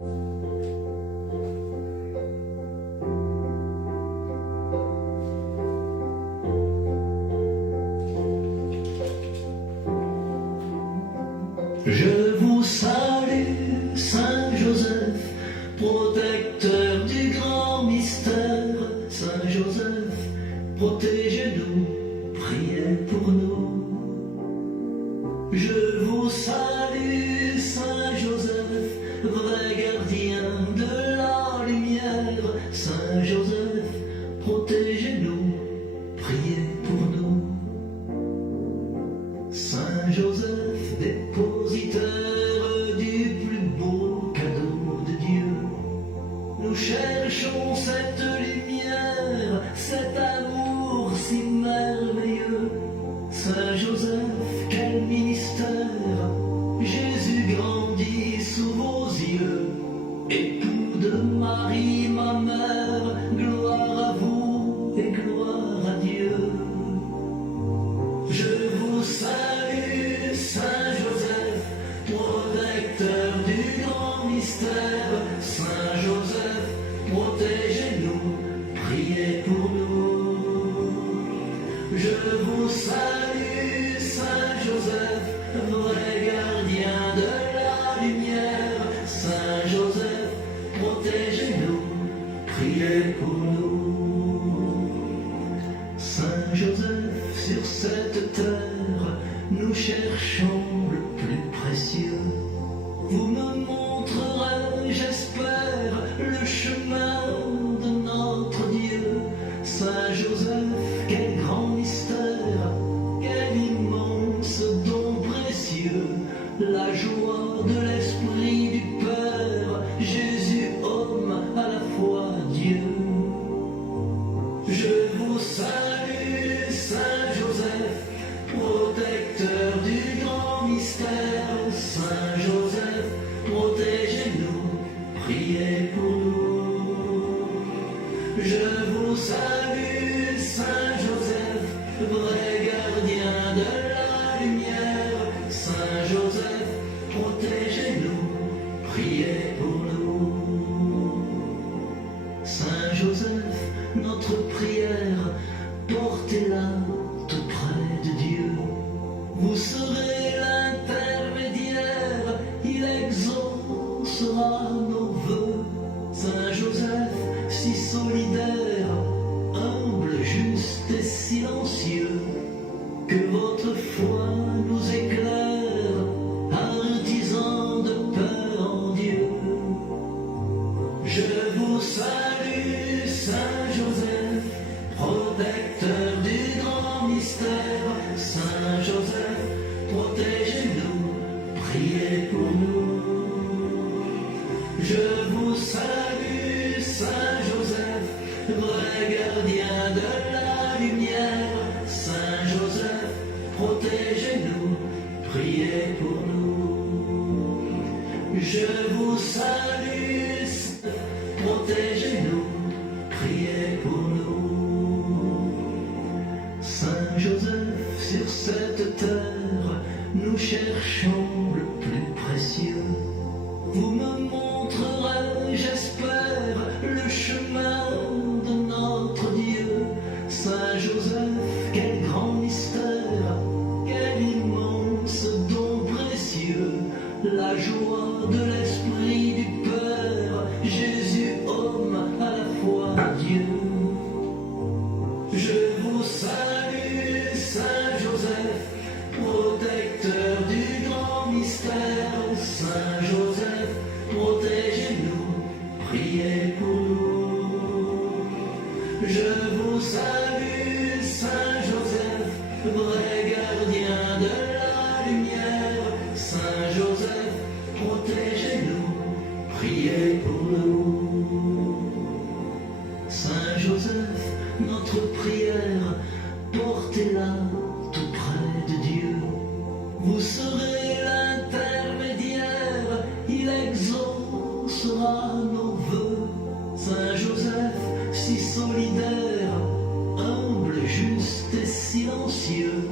Je vous salue, Saint Joseph, protecteur du grand mystère. Saint Joseph, protégez-nous, priez pour nous. Je vous salue, Saint Joseph, vrai gardien de la lumière. Saint Joseph, protégez-nous, priez pour nous. Saint Joseph, dépositaire du plus beau cadeau de Dieu, nous cherchons cette lumière, cet amour si merveilleux. Saint Joseph, quel ministère, Jésus grandit sous vos yeux. Époux de Marie, ma mère, gloire à vous et gloire à Dieu. Je vous salue, Saint Joseph, protecteur du grand mystère. Saint Joseph, protégez-nous, priez pour nous. Je vous salue, Saint Joseph, vrai gardien de la lumière. Saint Joseph, protégez-nous, priez pour nous. Saint Joseph, sur cette terre, nous cherchons le plus précieux. Vous me montrerez, j'espère, le chemin de notre Dieu. Saint Joseph, quel grand mystère, quel immense don précieux, la joie de l'Esprit du Père, Jésus homme, à la fois Dieu. Je vous salue, Saint Joseph, protecteur du grand mystère. Saint Joseph, protégez-nous, priez pour nous. Je vous salue, Saint Joseph, vrai gardien de la lumière. Saint Joseph, protégez-nous, priez pour nous. Saint Joseph, notre prière, portez-la tout près de Dieu. Vous serez l'intermédiaire, il exaucera nos vœux. Saint Joseph, si solidaire, humble, juste et silencieux, que votre foi nous éclaire, artisans de paix en Dieu. Je vous salue, Saint Joseph, protecteur du grand mystère. Saint Joseph, protégez-nous, priez pour nous. Je vous salue, Saint Joseph, vrai gardien de la lumière. Saint Joseph, protégez-nous, priez pour nous. Je vous salue, protégez-nous, priez pour nous. Saint Joseph, sur cette terre, nous cherchons le plus précieux. Vous me montrerez, j'espère, le chemin de notre Dieu. Saint Joseph, quel grand mystère, quel immense don précieux, la joie de l'Esprit du Père, Jésus homme, à la fois Dieu. Je vous salue, Saint Joseph, protecteur du grand mystère. Saint Joseph, protégez-nous, priez pour nous. Je vous salue, Saint Joseph, vrai gardien de la lumière. Saint Joseph, protégez-nous, priez pour nous. Saint Joseph, notre prière, portez-la tout près de Dieu. Vous serez l'intermédiaire, il exaucera nos vœux. Saint Joseph, si solidaire, humble, juste et silencieux,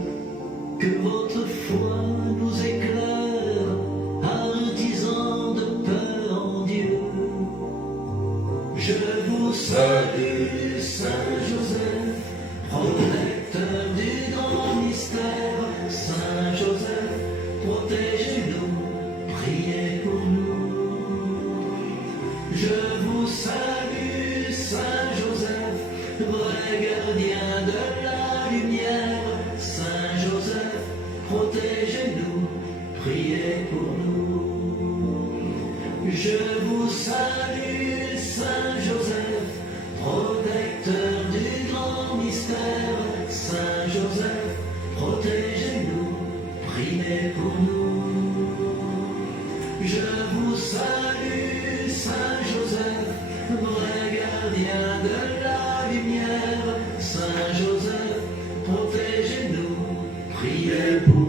que votre foi nous éclaire, artisans de paix en Dieu. Je vous salue, Saint Joseph, protecteur du grand mystère. Saint Joseph, protégez-nous, priez pour nous. Je vous salue, Saint Joseph, vrai gardien de la lumière. Saint Joseph, protégez-nous, priez pour nous. Je vous salue, Saint Joseph, protecteur du grand mystère. Saint Joseph, protégez-nous, priez pour nous. Je vous salue, Saint Joseph, vrai gardien de la lumière. Saint Joseph, protégez-nous, priez pour nous.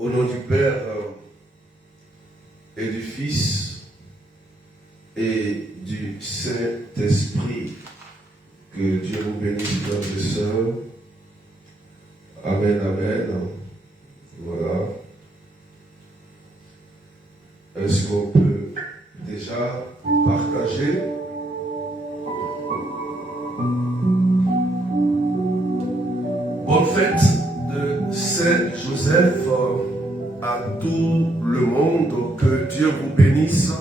Au nom du Père et du Fils et du Saint-Esprit, que Dieu vous bénisse, frères et sœurs. Amen, amen. Voilà. Est-ce qu'on peut déjà partager? Bonne fête de Saint-Joseph à tout le monde, que Dieu vous bénisse,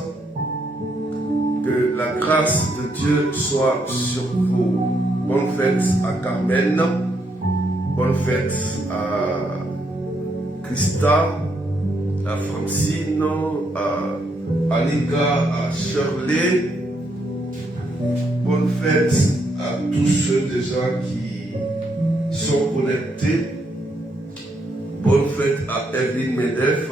que la grâce de Dieu soit sur vous. Bonne fête à Carmen, bonne fête à Christa, à Francine, à Alika, à Shirley. Bonne fête à tous ceux déjà qui sont connectés. Bonne fête à Evelyne Medef.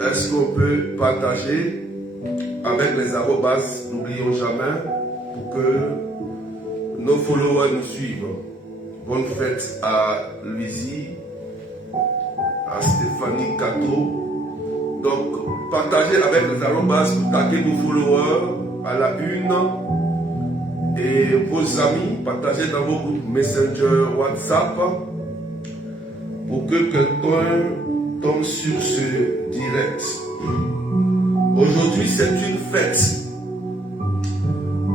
Est-ce qu'on peut partager avec les arrobas, n'oublions jamais, pour que nos followers nous suivent. Bonne fête à Luizy, à Stéphanie Cato. Donc, partagez avec les arrobas pour taguer nos followers à la une. Et vos amis, partagez dans vos groupes Messenger, WhatsApp, pour que quelqu'un tombe sur ce direct. Aujourd'hui, c'est une fête.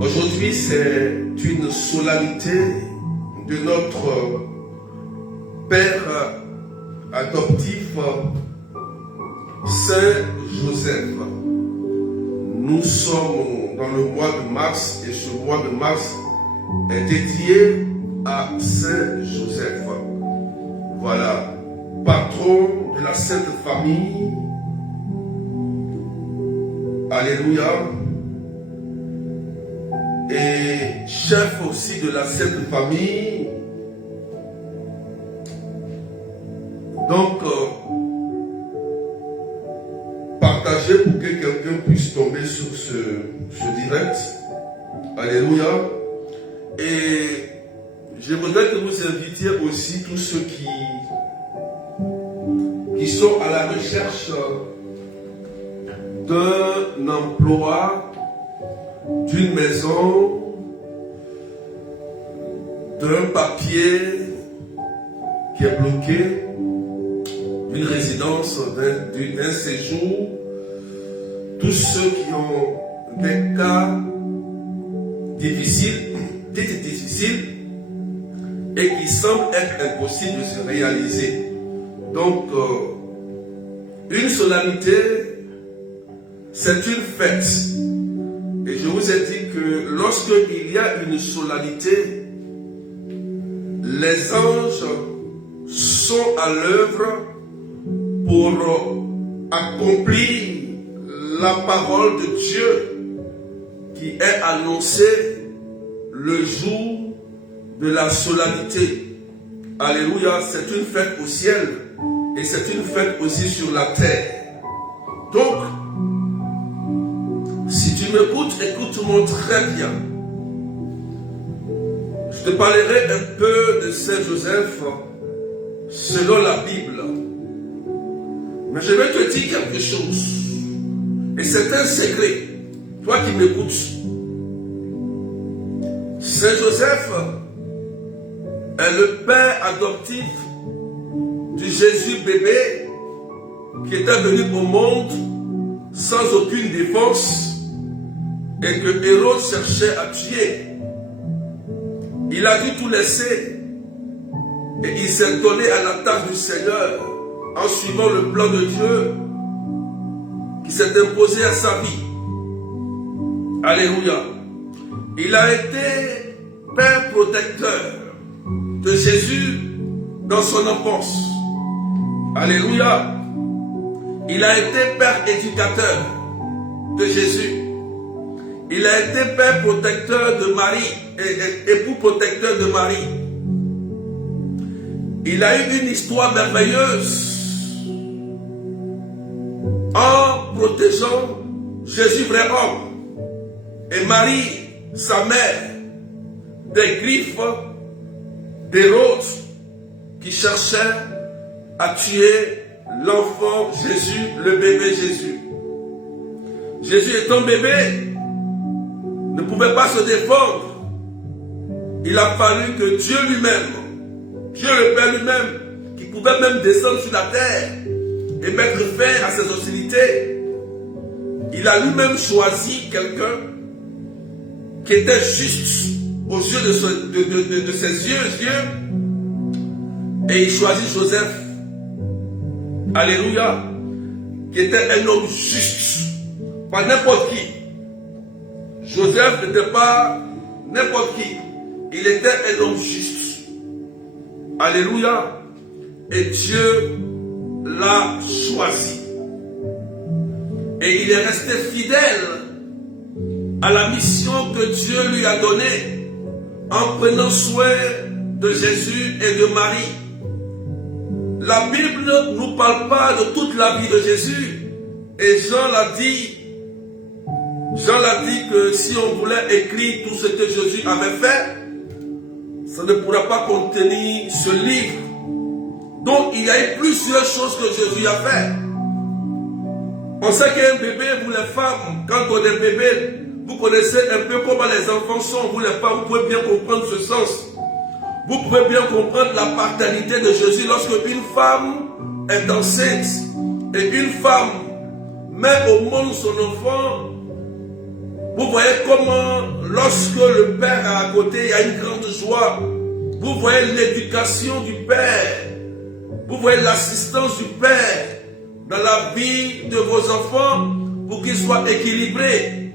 Aujourd'hui, c'est une solennité de notre Père adoptif, Saint Joseph. Nous sommes dans le mois de mars et ce mois de mars est dédié à Saint Joseph. Voilà, patron de la Sainte Famille. Alléluia. Et chef aussi de la Sainte Famille. Donc, partagez pour que quelqu'un puisse tomber sur ce direct. Alléluia. Et je voudrais que vous invitiez aussi tous ceux qui sont à la recherche d'un emploi, d'une maison, d'un papier qui est bloqué, d'une résidence, d'un séjour. Tous ceux qui ont des cas difficiles et qui semblent être impossibles de se réaliser. Donc, une solennité, c'est une fête. Et je vous ai dit que lorsque il y a une solennité, les anges sont à l'œuvre pour accomplir la parole de Dieu qui est annoncée le jour de la solennité. Alléluia, c'est une fête au ciel et c'est une fête aussi sur la terre. Donc, si tu m'écoutes, écoute-moi très bien. Je te parlerai un peu de Saint Joseph selon la Bible. Mais je vais te dire quelque chose. Et c'est un secret. Toi qui m'écoutes. Saint Joseph est le père adoptif du Jésus bébé qui était venu au monde sans aucune défense et que Hérode cherchait à tuer. Il a dû tout laisser et il s'est donné à la tâche du Seigneur en suivant le plan de Dieu qui s'est imposé à sa vie. Alléluia. Il a été père protecteur de Jésus dans son enfance. Alléluia. Il a été père éducateur de Jésus. Il a été père protecteur de Marie et époux protecteur de Marie. Il a eu une histoire merveilleuse en protégeant Jésus vrai homme et Marie, sa mère, des griffes d'Hérode qui cherchait à tuer l'enfant Jésus, le bébé Jésus. Jésus étant bébé, ne pouvait pas se défendre. Il a fallu que Dieu lui-même, Dieu le Père lui-même, qui pouvait même descendre sur la terre et mettre fin à ses hostilités, il a lui-même choisi quelqu'un qui était juste aux yeux de ses yeux, et il choisit Joseph. Alléluia. Qui était un homme juste. Pas n'importe qui. Joseph n'était pas n'importe qui. Il était un homme juste. Alléluia. Et Dieu l'a choisi. Et il est resté fidèle à la mission que Dieu lui a donnée en prenant soin de Jésus et de Marie. La Bible ne nous parle pas de toute la vie de Jésus. Et Jean l'a dit que si on voulait écrire tout ce que Jésus avait fait, ça ne pourra pas contenir ce livre. Donc il y a eu plusieurs choses que Jésus a fait. On sait qu'un bébé, vous les femmes, quand on est bébé, vous connaissez un peu comment les enfants sont, vous les femmes, vous pouvez bien comprendre ce sens. Vous pouvez bien comprendre la paternité de Jésus lorsque une femme est enceinte et une femme met au monde son enfant. Vous voyez comment lorsque le père est à côté, il y a une grande joie. Vous voyez l'éducation du père. Vous voyez l'assistance du père dans la vie de vos enfants pour qu'ils soient équilibrés.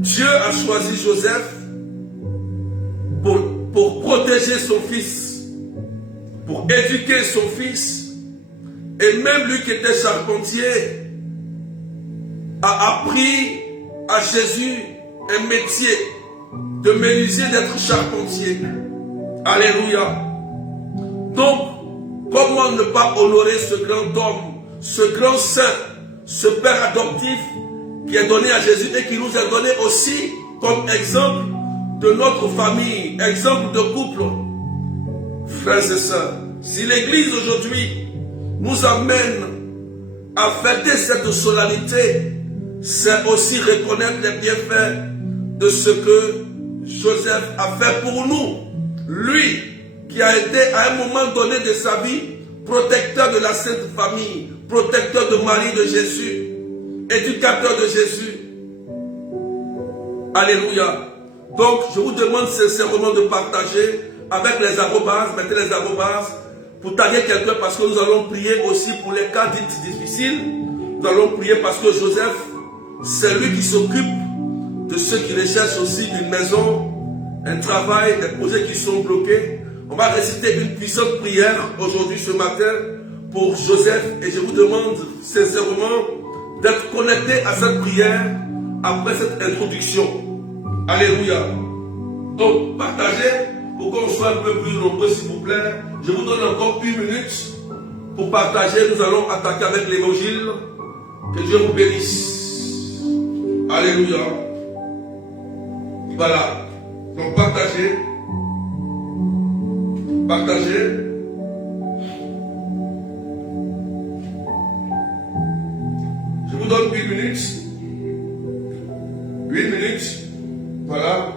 Dieu a choisi Joseph pour protéger son fils, pour éduquer son fils. Et même lui qui était charpentier a appris à Jésus un métier de menuisier, d'être charpentier. Alléluia. Donc, comment ne pas honorer ce grand homme, ce grand saint, ce père adoptif qui est donné à Jésus et qui nous a donné aussi comme exemple de notre famille, exemple de couple. Frères et sœurs, si l'Église aujourd'hui nous amène à fêter cette solennité, c'est aussi reconnaître les bienfaits de ce que Joseph a fait pour nous. Lui qui a été à un moment donné de sa vie protecteur de la Sainte Famille, protecteur de Marie, de Jésus, éducateur de Jésus. Alléluia. Donc, je vous demande sincèrement de partager avec les arrobas, mettez les arrobas, pour taguer quelqu'un parce que nous allons prier aussi pour les cas dits difficiles. Nous allons prier parce que Joseph, c'est lui qui s'occupe de ceux qui recherchent aussi une maison, un travail, des projets qui sont bloqués. On va réciter une puissante prière aujourd'hui, ce matin, pour Joseph. Et je vous demande sincèrement d'être connecté à cette prière après cette introduction. Alléluia. Donc, partagez pour qu'on soit un peu plus nombreux, s'il vous plaît. Je vous donne encore 1 minute pour partager. Nous allons attaquer avec l'évangile. Que Dieu vous bénisse. Alléluia. Voilà. Donc, partagez. Partagez. Je vous donne 8 minutes. 8 minutes. Voilà.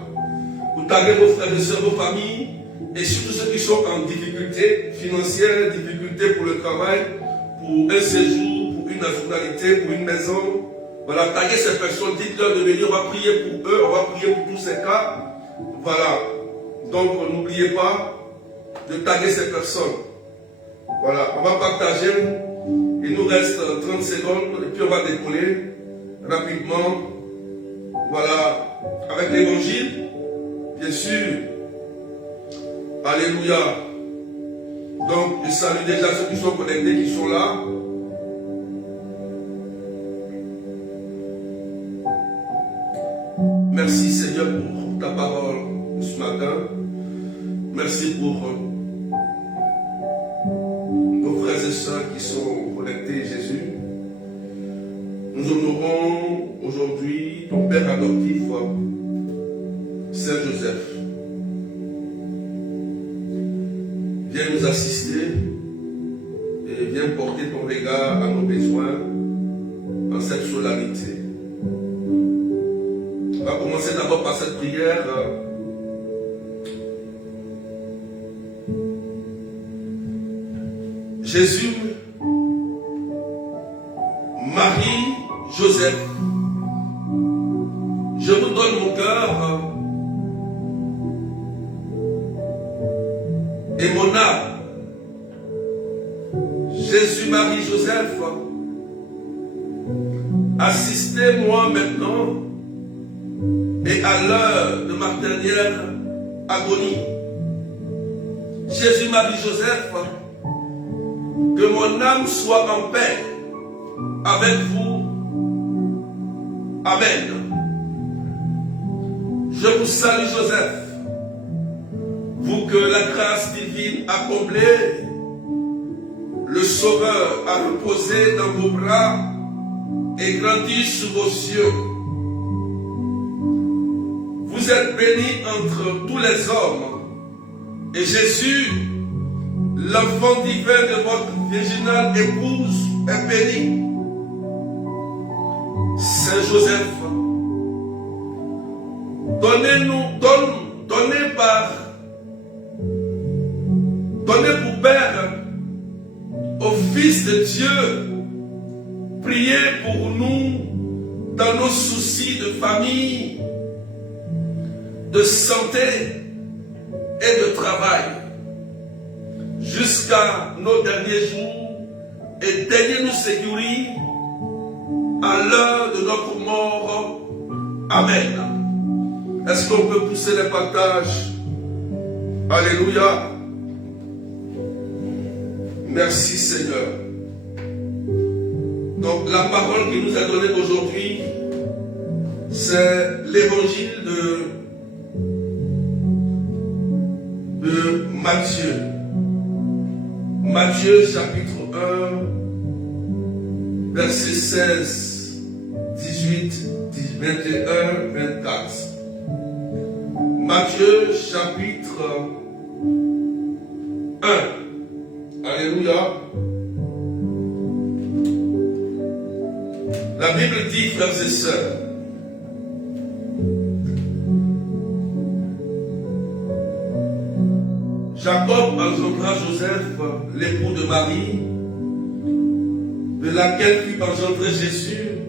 Vous taguez vos frères et sœurs, vos familles. et surtout ceux qui sont en difficulté financière, difficulté pour le travail, pour un séjour, pour une nationalité, pour une maison. Voilà, taguez ces personnes, dites-leur de venir, on va prier pour eux, on va prier pour tous ces cas. Voilà, donc n'oubliez pas de taguer ces personnes. Voilà, on va partager, il nous reste 30 secondes, et puis on va décoller rapidement. Voilà, avec l'évangile, bien sûr. Alléluia. Donc, je salue déjà ceux qui sont connectés, qui sont là. Merci Seigneur pour ta parole ce matin. Merci pour nos frères et sœurs qui sont connectés, Jésus. Nous honorons aujourd'hui ton Père adoptif, Saint Joseph. Viens nous assister et viens porter ton regard à nos besoins en cette solennité. On va commencer d'abord par cette prière. Jésus, Marie, Joseph, je vous donne mon cœur et mon âme. Jésus, Marie, Joseph, assistez-moi maintenant et à l'heure de ma dernière agonie. Jésus, Marie, Joseph, que mon âme soit en paix avec vous. Amen. Je vous salue, Joseph, vous que la grâce divine a comblé, le Sauveur a reposé dans vos bras et grandi sous vos cieux. Vous êtes béni entre tous les hommes, et Jésus, l'enfant divin de votre virginale épouse, est béni. Saint Joseph, donnez pour Père au Fils de Dieu, priez pour nous dans nos soucis de famille, de santé et de travail, jusqu'à nos derniers jours, et daignez nous sécuriser à l'heure de notre mort. Amen. Est-ce qu'on peut pousser les partages? Alléluia. Merci Seigneur. Donc la parole qui nous est donnée aujourd'hui, c'est l'évangile de Matthieu. Matthieu chapitre 1, verset 16, 18, 21, 24. Matthieu chapitre 1. Alléluia. La Bible dit, frères et sœurs, Jacob engendra Joseph, l'époux de Marie, de laquelle fut engendré Jésus,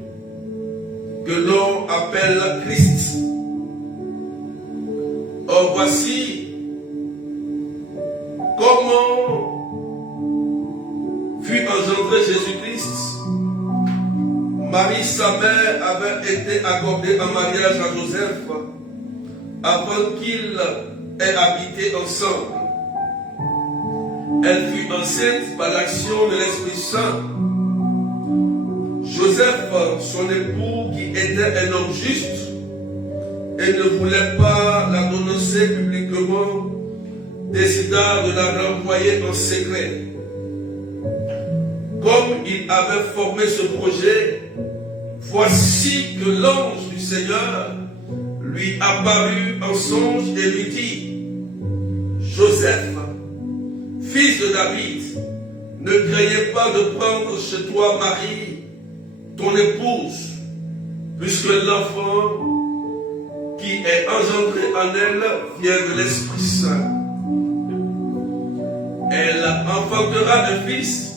que l'on appelle Christ. Or voici comment fut engendré Jésus-Christ. Marie, sa mère, avait été accordée en mariage à Joseph avant qu'ils aient habité ensemble. Elle fut enceinte par l'action de l'Esprit Saint. Joseph, son époux, qui était un homme juste et ne voulait pas la dénoncer publiquement, décida de la renvoyer en secret. Comme il avait formé ce projet, voici que l'ange du Seigneur lui apparut en songe et lui dit: Joseph, fils de David, ne craignez pas de prendre chez toi Marie, ton épouse, puisque l'enfant qui est engendré en elle vient de l'Esprit Saint. elle enfantera un fils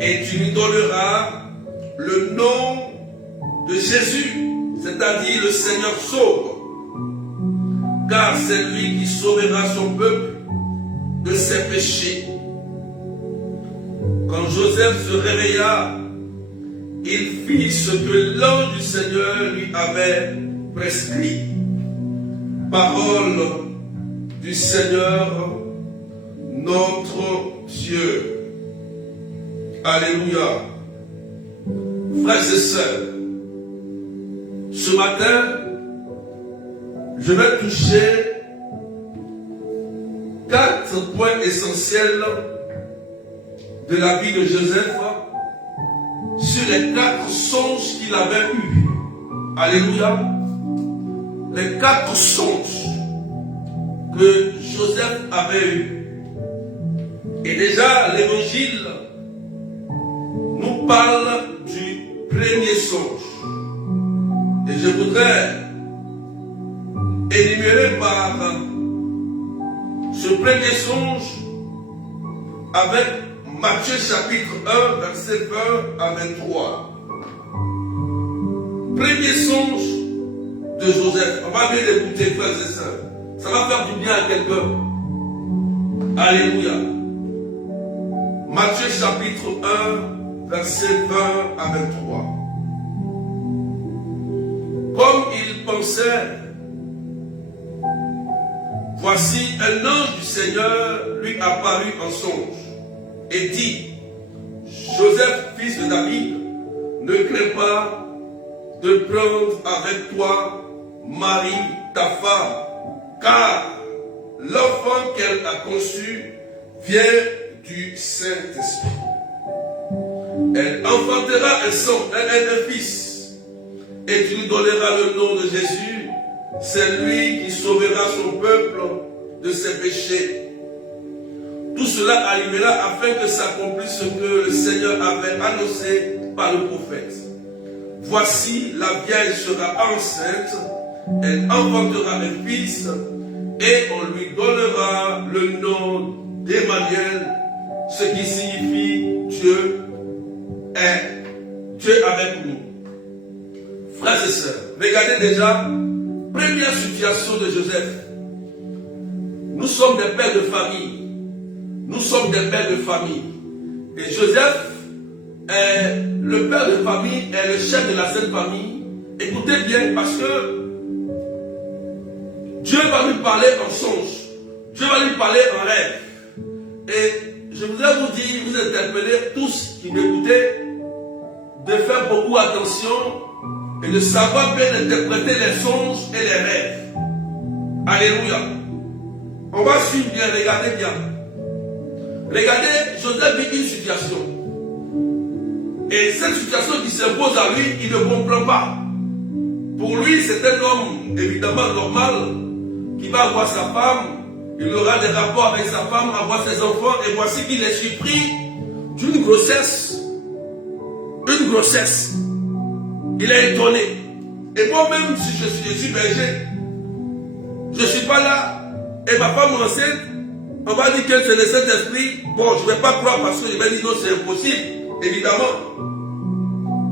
et tu lui donneras le nom de Jésus, c'est-à-dire le Seigneur sauve, car c'est lui qui sauvera son peuple de ses péchés. Quand Joseph se réveilla, il fit ce que l'ange du Seigneur lui avait prescrit. Parole du Seigneur notre Dieu. Alléluia. Frères et sœurs, ce matin, je vais toucher 4 points essentiels de la vie de Joseph sur les 4 songes qu'il avait eus. Alléluia. Les 4 songes que Joseph avait eus. Et déjà, l'évangile nous parle du premier songe. Et je voudrais énumérer par ce premier songe avec Matthieu chapitre 1, verset 20 à 23. Premier songe de Joseph. On va bien l'écouter, frères et sœurs. Ça va faire du bien à quelqu'un. Alléluia. Matthieu chapitre 1, verset 20 à 23. Comme il pensait, voici un ange du Seigneur lui apparut en songe et dit: Joseph, fils de David, ne crains pas de prendre avec toi Marie, ta femme, car l'enfant qu'elle a conçu vient du Saint-Esprit. Elle enfantera un fils, et tu lui donneras le nom de Jésus. C'est lui qui sauvera son peuple de ses péchés. Tout cela arrivera afin que s'accomplisse ce que le Seigneur avait annoncé par le prophète. Voici, la vierge sera enceinte, elle enfantera un fils, et on lui donnera le nom d'Emmanuel, ce qui signifie Dieu est Dieu avec nous. Frères et sœurs, regardez déjà, première situation de Joseph. Nous sommes des pères de famille. Nous sommes des pères de famille. Et Joseph est le père de famille, est le chef de la sainte famille. Écoutez bien, parce que Dieu va lui parler en songe. Dieu va lui parler en rêve. Et je voudrais vous dire, vous interpeller tous qui m'écoutez, de faire beaucoup attention et de savoir bien interpréter les songes et les rêves. Alléluia. On va suivre bien, regardez bien. Regardez, Joseph vit une situation. Et cette situation qui s'impose à lui, il ne comprend pas. Pour lui, c'est un homme évidemment normal qui va avoir sa femme, il aura des rapports avec sa femme, avoir ses enfants, et voici qu'il est surpris d'une grossesse. Une grossesse. Il est étonné. Et moi-même, si je suis berger, je ne suis pas là, et ma femme enceinte, on va dire que c'est le Saint-Esprit. Bon, je ne vais pas croire parce que je vais dire non, c'est impossible, évidemment.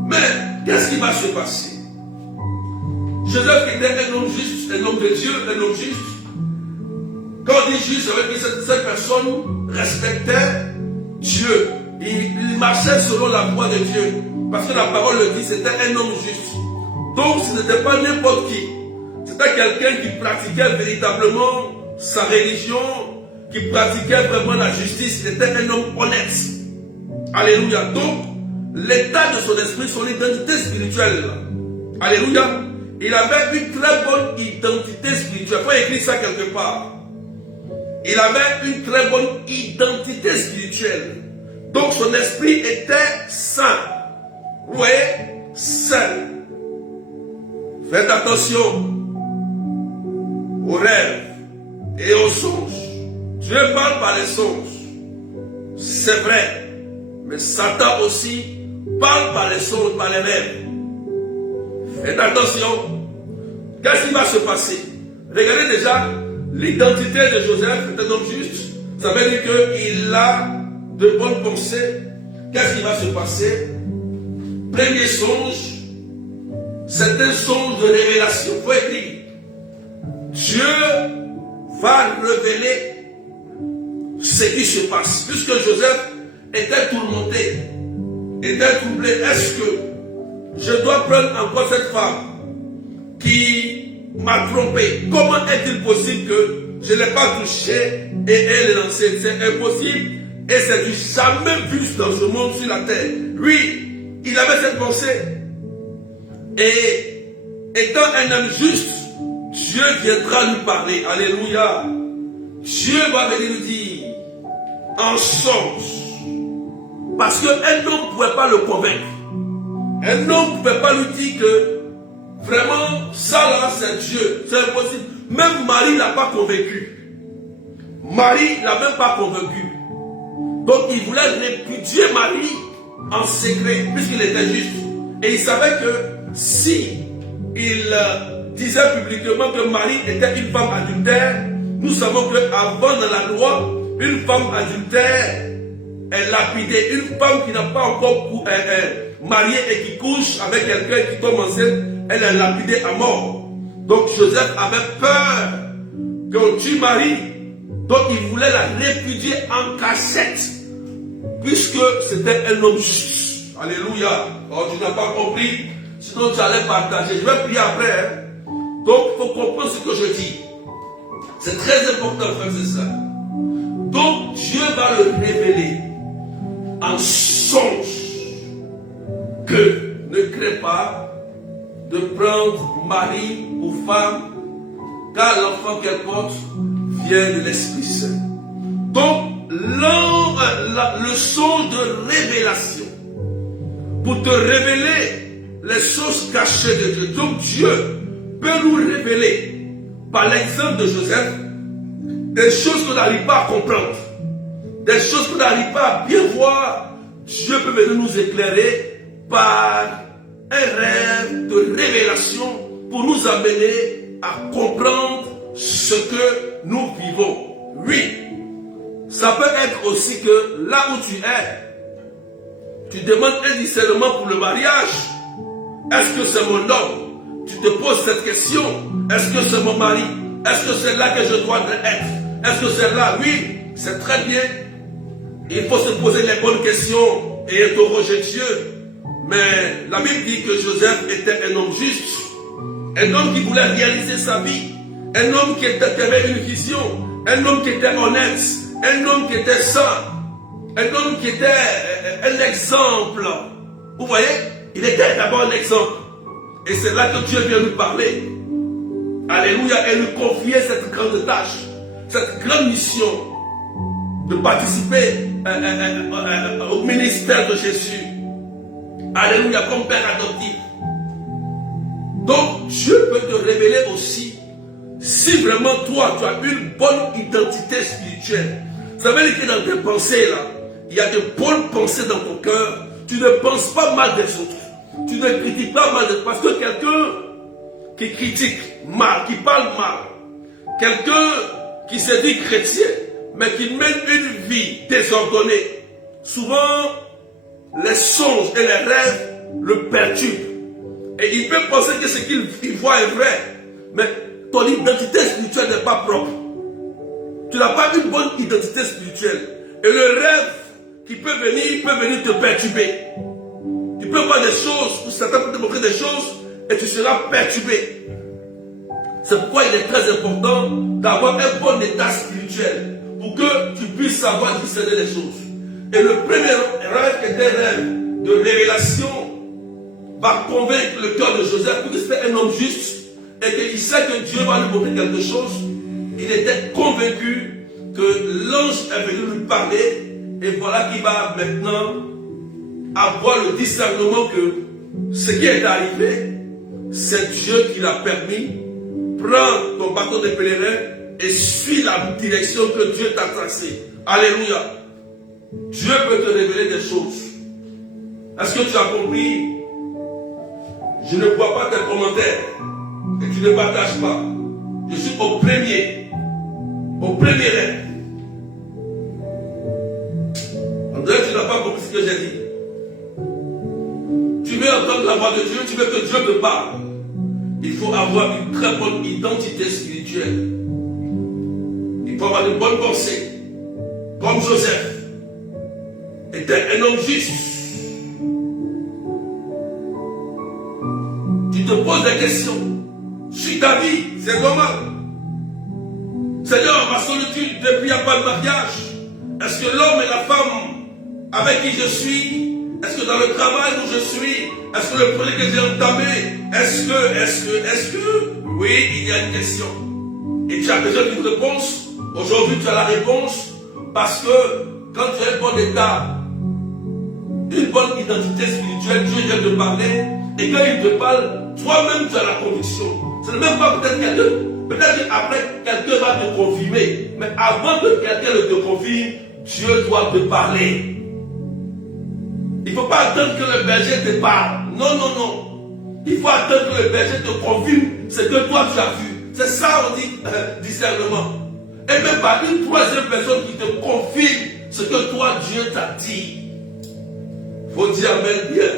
Mais, qu'est-ce qui va se passer? Joseph était un homme juste, un homme de Dieu, un homme juste. Quand on dit juste, ça veut dire que cette personne respectait Dieu. Il marchait selon la voie de Dieu. Parce que la parole le dit, c'était un homme juste. Donc, ce n'était pas n'importe qui. C'était quelqu'un qui pratiquait véritablement sa religion, qui pratiquait vraiment la justice. Il était un homme honnête. Alléluia. Donc, l'état de son esprit, son identité spirituelle. Alléluia. Il avait une très bonne identité spirituelle. Il faut écrire ça quelque part. Il avait une très bonne identité spirituelle. Donc son esprit était saint. Vous voyez? Saint. Faites attention aux rêves et aux songes. Dieu parle par les songes. C'est vrai. Mais Satan aussi parle par les songes, par les rêves. Faites attention. Qu'est-ce qui va se passer? Regardez déjà l'identité de Joseph, c'est un homme juste. Ça veut dire qu'il a de bonnes pensées. Qu'est-ce qui va se passer? Premier songe, c'est un songe de révélation. Il faut écrire. Dieu va révéler ce qui se passe. Puisque Joseph était tourmenté, était troublé. Est-ce que je dois prendre encore cette femme qui m'a trompé? Comment est-il possible que je ne l'ai pas touchée et elle est enceinte? C'est impossible et c'est du jamais vu dans ce monde sur la terre. Lui, il avait cette pensée. Et étant un homme juste, Dieu viendra lui parler. Alléluia. Dieu va venir lui dire en songe. Parce qu'un homme ne pouvait pas le convaincre. Un homme ne pouvait pas lui dire que vraiment ça là c'est Dieu. C'est impossible. Même Marie n'a pas convaincu. Marie n'a même pas convaincu. Donc il voulait répudier Marie en secret puisqu'il était juste. Et il savait que si il disait publiquement que Marie était une femme adultère, nous savons qu'avant dans la loi, une femme adultère est lapidée. Une femme qui n'a pas encore mariée et qui couche avec quelqu'un qui tombe enceinte, elle est lapidée à mort. Donc Joseph avait peur qu'on tue Marie. Donc il voulait la répudier en cachette, puisque c'était un homme juste. Alléluia. Oh, tu n'as pas compris, sinon tu allais partager. Je vais prier après. Hein? Donc il faut comprendre ce que je dis. C'est très important, frère, c'est ça. Donc Dieu va le révéler en songe que ne crée pas de prendre Marie pour femme, car l'enfant qu'elle porte vient de l'Esprit Saint. Donc, le songe de révélation, pour te révéler les choses cachées de Dieu. Donc, Dieu peut nous révéler, par l'exemple de Joseph, des choses qu'on n'arrive pas à comprendre, des choses qu'on n'arrive pas à bien voir. Dieu peut venir nous éclairer par un rêve de révélation pour nous amener à comprendre ce que nous vivons. Oui, ça peut être aussi que là où tu es, tu demandes un discernement pour le mariage. Est-ce que c'est mon homme? Tu te poses cette question. Est-ce que c'est mon mari? Est-ce que c'est là que je dois être? Est-ce que c'est là? Oui, c'est très bien. Il faut se poser les bonnes questions et interroger Dieu. Mais la Bible dit que Joseph était un homme juste, un homme qui voulait réaliser sa vie, un homme qui avait une vision, un homme qui était honnête, un homme qui était saint, un homme qui était un exemple. Vous voyez, il était d'abord un exemple. Et c'est là que Dieu vient nous parler. Alléluia, et nous confier cette grande tâche, cette grande mission de participer au ministère de Jésus. Alléluia, comme Père adoptif. Donc, Dieu peut te révéler aussi si vraiment toi, tu as une bonne identité spirituelle. Ça veut dire que dans tes pensées, là, il y a de bonnes pensées dans ton cœur. Tu ne penses pas mal des autres. Tu ne critiques pas mal des autres. Parce que quelqu'un qui critique mal, qui parle mal, quelqu'un qui se dit chrétien, mais qui mène une vie désordonnée, souvent, les songes et les rêves le perturbent. Et il peut penser que ce qu'il voit est vrai. Mais ton identité spirituelle n'est pas propre. Tu n'as pas une bonne identité spirituelle. Et le rêve qui peut venir te perturber. Tu peux voir des choses, ou certains peuvent te montrer des choses, et tu seras perturbé. C'est pourquoi il est très important d'avoir un bon état spirituel, pour que tu puisses savoir discerner les choses. Et le premier rêve qui était un rêve de révélation va convaincre le cœur de Joseph, parce que c'était un homme juste et qu'il sait que Dieu va lui montrer quelque chose. Il était convaincu que l'ange est venu lui parler, et voilà qu'il va maintenant avoir le discernement que ce qui est arrivé, c'est Dieu qui l'a permis. Prends ton bâton de pèlerin et suis la direction que Dieu t'a tracée. Alléluia. Dieu peut te révéler des choses. Est-ce que tu as compris? Je ne vois pas tes commentaires et tu ne partages pas. Je suis au premier rêve. voix de Dieu, tu veux que Dieu te parle. Il faut avoir une très bonne identité spirituelle. Il faut avoir de bonnes pensées. Comme Joseph était un homme juste. Tu te poses des questions sur ta vie, c'est normal. Seigneur, ma solitude depuis il n'y a pas de mariage. Est-ce que l'homme et la femme avec qui je suis, est-ce que dans le travail où je suis, est-ce que le projet que j'ai entamé, est-ce que, oui, il y a une question. Et tu as besoin d'une réponse. Aujourd'hui, tu as la réponse parce que quand tu as un bon état, une bonne identité spirituelle, Dieu vient te parler. Et quand il te parle, toi-même tu as la conviction. Ce n'est même pas peut-être quelqu'un. Peut-être qu'après, quelqu'un va te confirmer. Mais avant que quelqu'un ne te confirme, Dieu doit te parler. Il ne faut pas attendre que le berger te parle. Non, non, non. Il faut attendre que le berger te confirme ce que toi tu as vu. C'est ça on dit discernement. Et même par une troisième personne qui te confirme ce que toi Dieu t'a dit. Il faut dire Amen bien.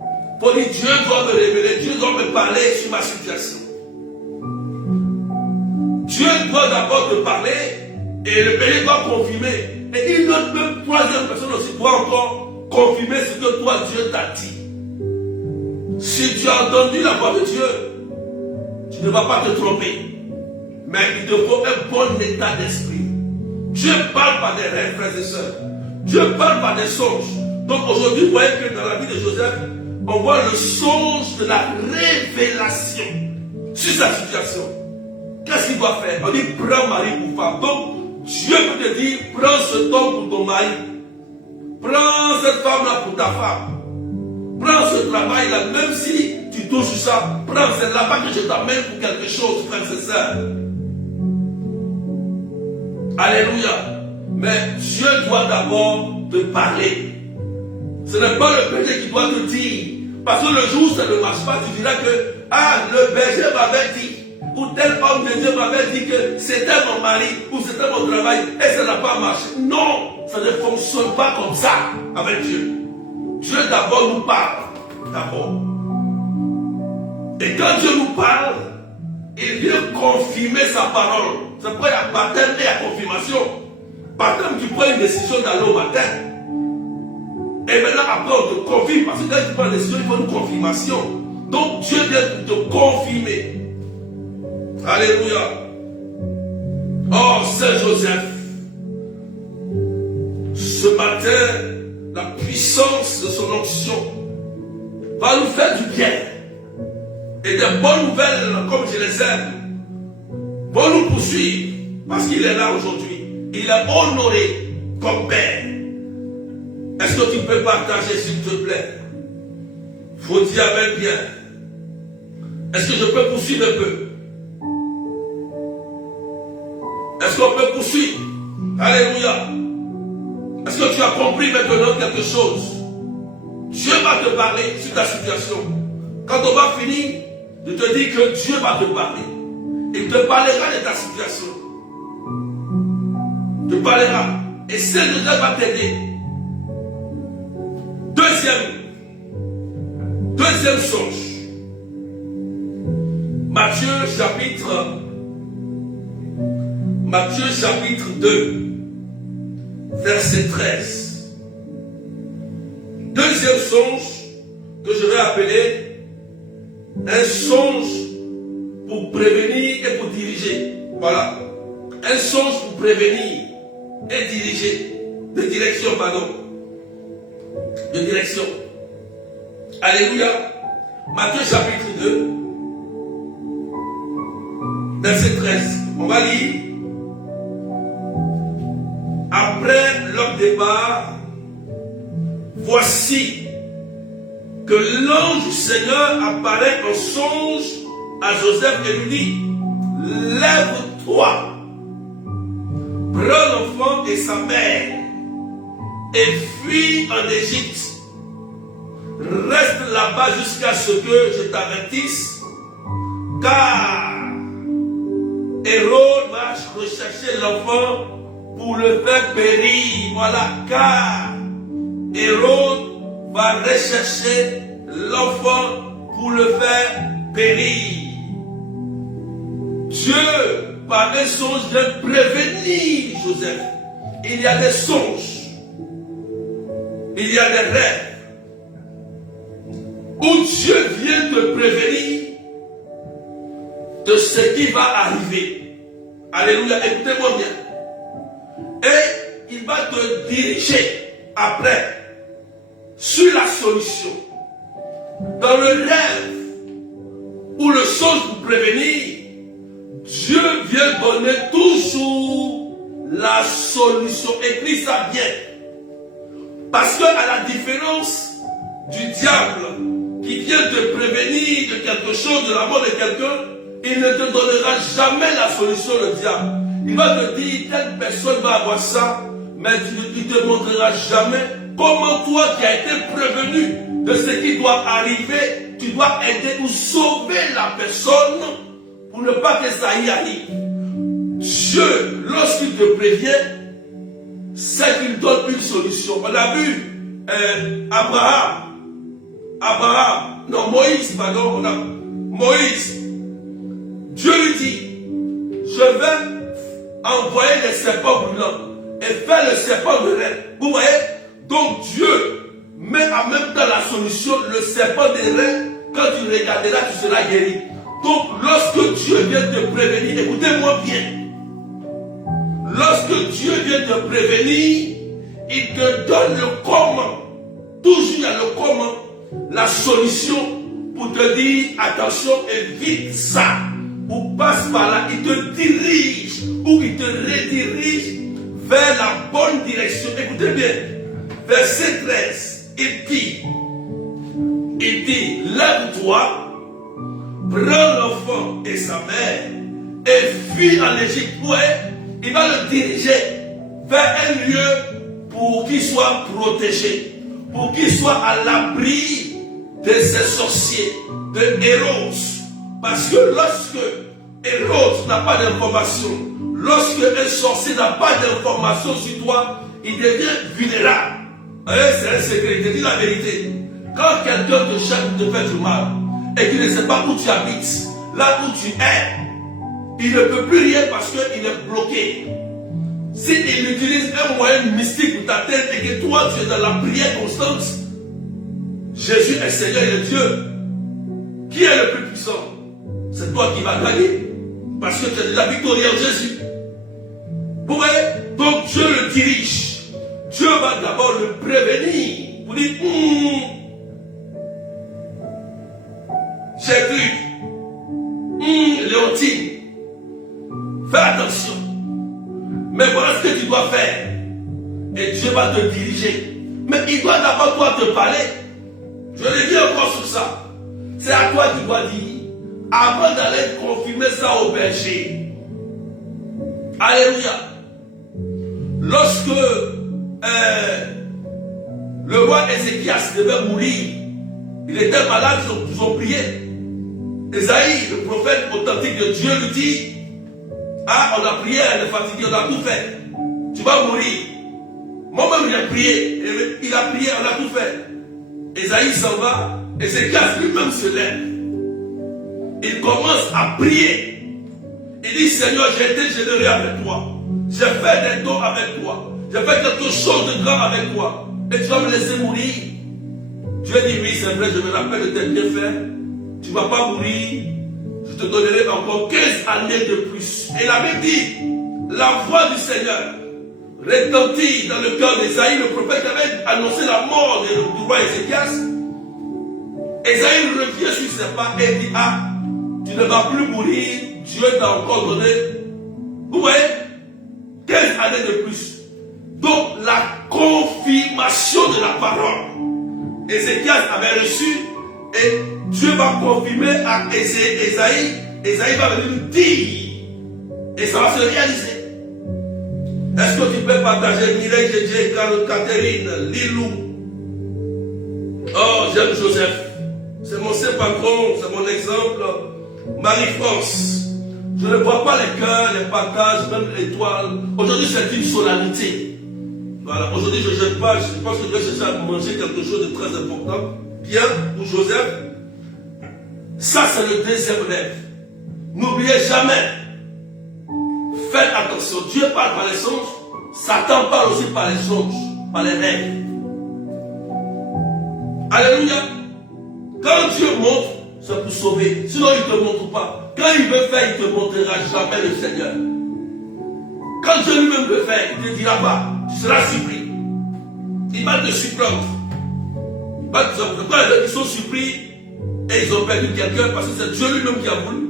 Il faut dire Dieu doit me révéler, Dieu doit me parler sur ma situation. Dieu doit d'abord te parler et le berger doit confirmer. Et une autre même troisième personne aussi doit encore confirmer ce que toi Dieu t'a dit. Si tu as entendu la voix de Dieu, tu ne vas pas te tromper. Mais il te faut un bon état d'esprit. Dieu parle par des rêves, frères et sœurs. Dieu parle par des songes. Donc aujourd'hui, vous voyez que dans la vie de Joseph, on voit le songe de la révélation sur sa situation. Qu'est-ce qu'il doit faire? On dit prends Marie pour femme. Donc Dieu peut te dire prends ce homme pour ton mari. Prends cette femme-là pour ta femme. Prends ce travail-là, même si tu touches ça, prends, c'est là-bas que je t'amène pour quelque chose, frères et sœurs. Alléluia. Mais Dieu doit d'abord te parler. Ce n'est pas le berger qui doit te dire. Parce que le jour où ça ne marche pas, tu diras que le berger m'avait dit, ou tel homme de Dieu m'avait dit que c'était mon mari, ou c'était mon travail, et ça n'a pas marché. Non, ça ne fonctionne pas comme ça avec Dieu. Dieu d'abord nous parle. D'abord. Et quand Dieu nous parle, il vient confirmer sa parole. C'est pourquoi il y a baptême et il y a confirmation. Baptême, tu prends une décision d'aller au baptême. Et maintenant, après, on te confirme. Parce que quand tu prends une décision, il faut une confirmation. Donc, Dieu vient te confirmer. Alléluia. Oh, Saint Joseph. Ce matin, la puissance de son onction va nous faire du bien. Et des bonnes nouvelles, comme je les aime, vont nous poursuivre. Parce qu'il est là aujourd'hui. Il est honoré comme Père. Est-ce que tu peux partager, s'il te plaît? Faut dire Amen bien. Est-ce que je peux poursuivre un peu? Est-ce qu'on peut poursuivre? Alléluia. Est-ce que tu as compris maintenant quelque chose? Dieu va te parler sur ta situation. Quand on va finir, je te dis que Dieu va te parler. Il te parlera de ta situation. Il te parlera. Et celle de Dieu va t'aider. Deuxième songe. Matthieu chapitre 2. Verset 13. Deuxième songe que je vais appeler un songe pour prévenir et pour diriger. Voilà. Un songe pour prévenir et diriger. De direction, pardon. De direction. Alléluia. Matthieu chapitre 2. Verset 13. On va lire. Après leur départ, voici que l'ange du Seigneur apparaît en songe à Joseph et lui dit, lève-toi, prends l'enfant et sa mère et fuis en Égypte. Reste là-bas jusqu'à ce que je t'avertisse, car Hérode va rechercher l'enfant pour le faire périr. Voilà, car Hérode va rechercher l'enfant pour le faire périr. Dieu, par un songe, vient prévenir Joseph. Il y a des songes, il y a des rêves, où Dieu vient te prévenir de ce qui va arriver. Alléluia, écoutez-moi bien. Et il va te diriger après sur la solution. Dans le rêve ou le songe pour prévenir, Dieu vient donner toujours la solution. Écris ça bien. Parce que à la différence du diable qui vient te prévenir de quelque chose, de la mort de quelqu'un, il ne te donnera jamais la solution, le diable. Il va te dire, telle personne va avoir ça, mais il ne te montrera jamais comment toi qui as été prévenu de ce qui doit arriver, tu dois aider ou sauver la personne pour ne pas que ça y arrive. Dieu, lorsqu'il te prévient, c'est qu'il donne une solution. On a vu Moïse. Dieu lui dit, je vais envoyer des serpents brûlants et faire le serpent de reine. Vous voyez? Donc Dieu met en même temps la solution, le serpent de reine, quand tu regarderas, tu seras guéri. Donc lorsque Dieu vient te prévenir, écoutez-moi bien, lorsque Dieu vient te prévenir, il te donne le comment. Toujours il y a le comment, la solution pour te dire, attention, évite ça. Ou passe par là, il te dirige ou il te redirige vers la bonne direction. Écoutez bien, verset 13, il dit, lève-toi, prends l'enfant et sa mère et fuis en Égypte. Ouais, il va le diriger vers un lieu pour qu'il soit protégé, pour qu'il soit à l'abri de ces sorciers, de Hérode. Parce que lorsque Hérode n'a pas d'information, lorsque un sorcier n'a pas d'information sur toi, il devient vulnérable. C'est un secret, je te dis la vérité. Quand quelqu'un te cherche pour te faire du mal, et qu'il ne sait pas où tu habites, là où tu es, il ne peut plus rien parce qu'il est bloqué. S'il utilise un moyen mystique pour ta tête et que toi tu es dans la prière constante, Jésus est Seigneur et Dieu. Qui est le plus puissant? C'est toi qui vas gagner. Parce que tu es déjà victorieux en Jésus. Vous voyez? Donc Dieu le dirige. Dieu va d'abord le prévenir. Vous dites, j'ai cru. Léontine. Fais attention. Mais voilà ce que tu dois faire. Et Dieu va te diriger. Mais il doit d'abord toi te parler. Je reviens encore sur ça. C'est à toi qu'il doit dire. Avant d'aller confirmer ça au berger. Alléluia. Lorsque le roi Ézéchias devait mourir, il était malade, ils ont prié. Esaïe, le prophète authentique de Dieu, lui dit, ah, on a prié, elle est fatiguée, on a tout fait. Tu vas mourir. Moi-même, j'ai prié. Il a prié, on a tout fait. Esaïe s'en va. Ézéchias lui-même se lève. Il commence à prier. Il dit, Seigneur, j'ai été généreux avec toi. J'ai fait des dons avec toi. J'ai fait quelque chose de grand avec toi. Et tu vas me laisser mourir. Dieu dit, oui, c'est vrai, je me rappelle de tes bienfaits. Tu ne vas pas mourir. Je te donnerai encore 15 années de plus. Et la Bible dit, la voix du Seigneur retentit dans le cœur d'Ésaïe, le prophète qui avait annoncé la mort du roi Ézéchias. Ésaïe revient sur ses pas et dit, ah, tu ne vas plus mourir, Dieu t'a encore donné, vous voyez, 15 années de plus. Donc la confirmation de la parole, Ézéchias avait reçu et Dieu va confirmer à Ésaïe, Ésaïe va venir dire et ça va se réaliser. Est-ce que tu peux partager Mireille, Jéjé, Catherine, Lilou? Oh, j'aime Joseph. C'est mon saint patron, c'est mon exemple. Marie-France. Je ne vois pas les cœurs, les partages, même l'étoile. Aujourd'hui, c'est une solennité. Voilà. Aujourd'hui, je ne jette pas. Je pense que je vais chercher à manger quelque chose de très important. bien pour Joseph. Ça, c'est le deuxième rêve. N'oubliez jamais. Faites attention. Dieu parle par les songes. Satan parle aussi par les songes, par les rêves. Alléluia. Quand Dieu montre, c'est pour sauver. Sinon, il ne te montre pas. Quand il veut faire, il ne te montrera jamais le Seigneur. Quand Dieu lui-même veut faire, il ne te dira pas. Tu seras surpris. Il va te surprendre. Pourquoi les gens qui sont surpris et ils ont perdu quelqu'un parce que c'est Dieu lui-même qui a voulu.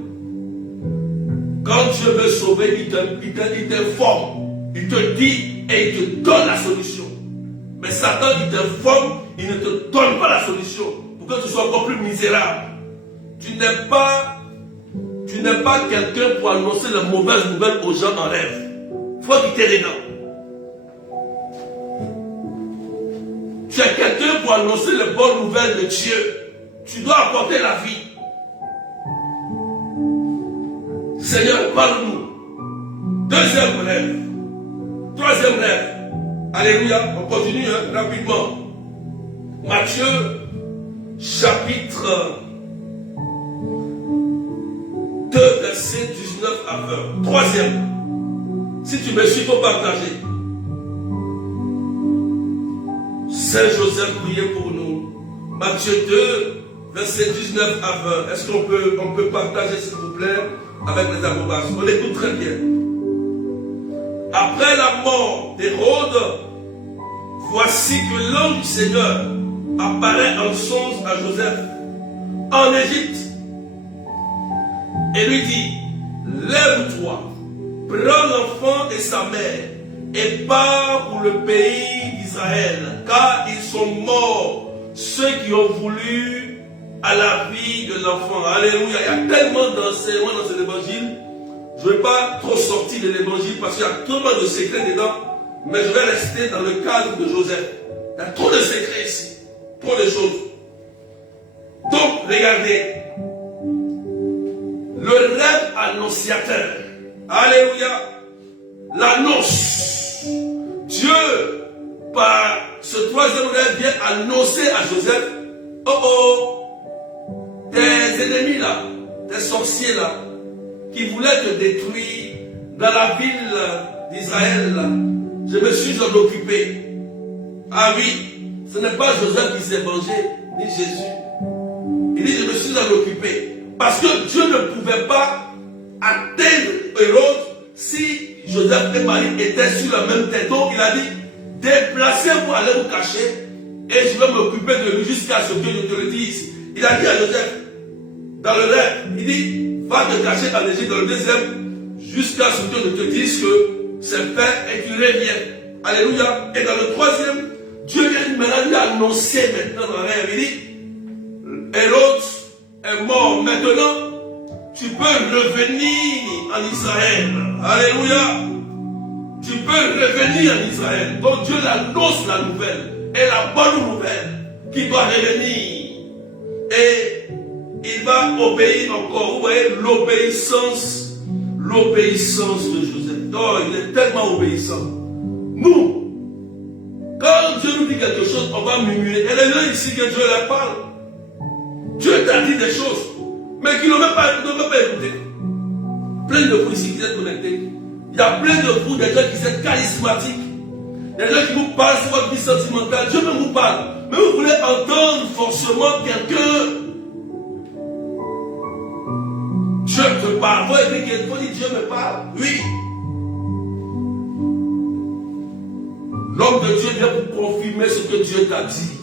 Quand Dieu veut sauver, il t'informe. Il te dit et il te donne la solution. Mais Satan, il t'informe, il ne te donne pas la solution pour que tu sois encore plus misérable. Tu n'es pas quelqu'un pour annoncer les mauvaises nouvelles aux gens en rêve. Il faut quitter les dents. Tu es quelqu'un pour annoncer les bonnes nouvelles de Dieu. Tu dois apporter la vie. Seigneur, parle-nous. Deuxième rêve. Troisième rêve. Alléluia. On continue rapidement. Matthieu, chapitre 2, verset 19 à 20. Troisième. Si tu me suis, il faut partager. Saint Joseph, priez pour nous. Matthieu 2, verset 19 à 20. Est-ce qu'on peut partager, s'il vous plaît, avec les arrobas? On écoute très bien. Après la mort d'Hérode, voici que l'ange du Seigneur apparaît en songe à Joseph en Égypte et lui dit: lève-toi, prends l'enfant et sa mère et pars pour le pays d'Israël, car ils sont morts ceux qui ont voulu à la vie de l'enfant. Alléluia. Il y a tellement d'enseignements dans cet évangile. Je ne vais pas trop sortir de l'évangile parce qu'il y a tellement de secrets dedans, mais je vais rester dans le cadre de Joseph. Il y a trop de secrets ici, trop de choses. Donc, regardez, le rêve annonciateur. Alléluia. L'annonce. Dieu, par ce troisième rêve, vient annoncer à Joseph: oh oh, tes ennemis là, tes sorciers là, qui voulaient te détruire dans la ville d'Israël, je me suis en occupé. Ah oui, ce n'est pas Joseph qui s'est vengé, ni Jésus. Il dit: je me suis en occupé. Parce que Dieu ne pouvait pas atteindre Hérode si Joseph et Marie étaient sur la même tête. Donc il a dit: déplacez-vous, allez vous cacher, et je vais m'occuper de lui jusqu'à ce que je te le dise. Il a dit à Joseph, dans le rêve, il dit: va te cacher en Égypte, dans le deuxième, jusqu'à ce que je te dise que c'est fait et qu'il revienne. Alléluia. Et dans le troisième, Dieu vient maintenant lui annoncer maintenant dans le rêve. Il dit: Hérode est mort. Maintenant, tu peux revenir en Israël. Alléluia. Tu peux revenir en Israël. Donc Dieu annonce la nouvelle. Et la bonne nouvelle qui doit revenir. Et il va obéir encore. Vous voyez l'obéissance de Joseph. Oh, il est tellement obéissant. Nous, quand Dieu nous dit quelque chose, on va murmurer. Et les gens ici que Dieu leur parle. Dieu t'a dit des choses, mais qui n'ont même pas écouté. Plein de vous ici qui êtes connectés. Il y a plein de vous, des gens qui sont charismatiques. Des gens qui vous parlent sur votre vie sentimentale. Dieu même vous parle. Mais vous voulez entendre forcément quelqu'un. Dieu te parle. Vous avez dit qu'il faut dire Dieu me parle. Oui. L'homme de Dieu vient pour confirmer ce que Dieu t'a dit.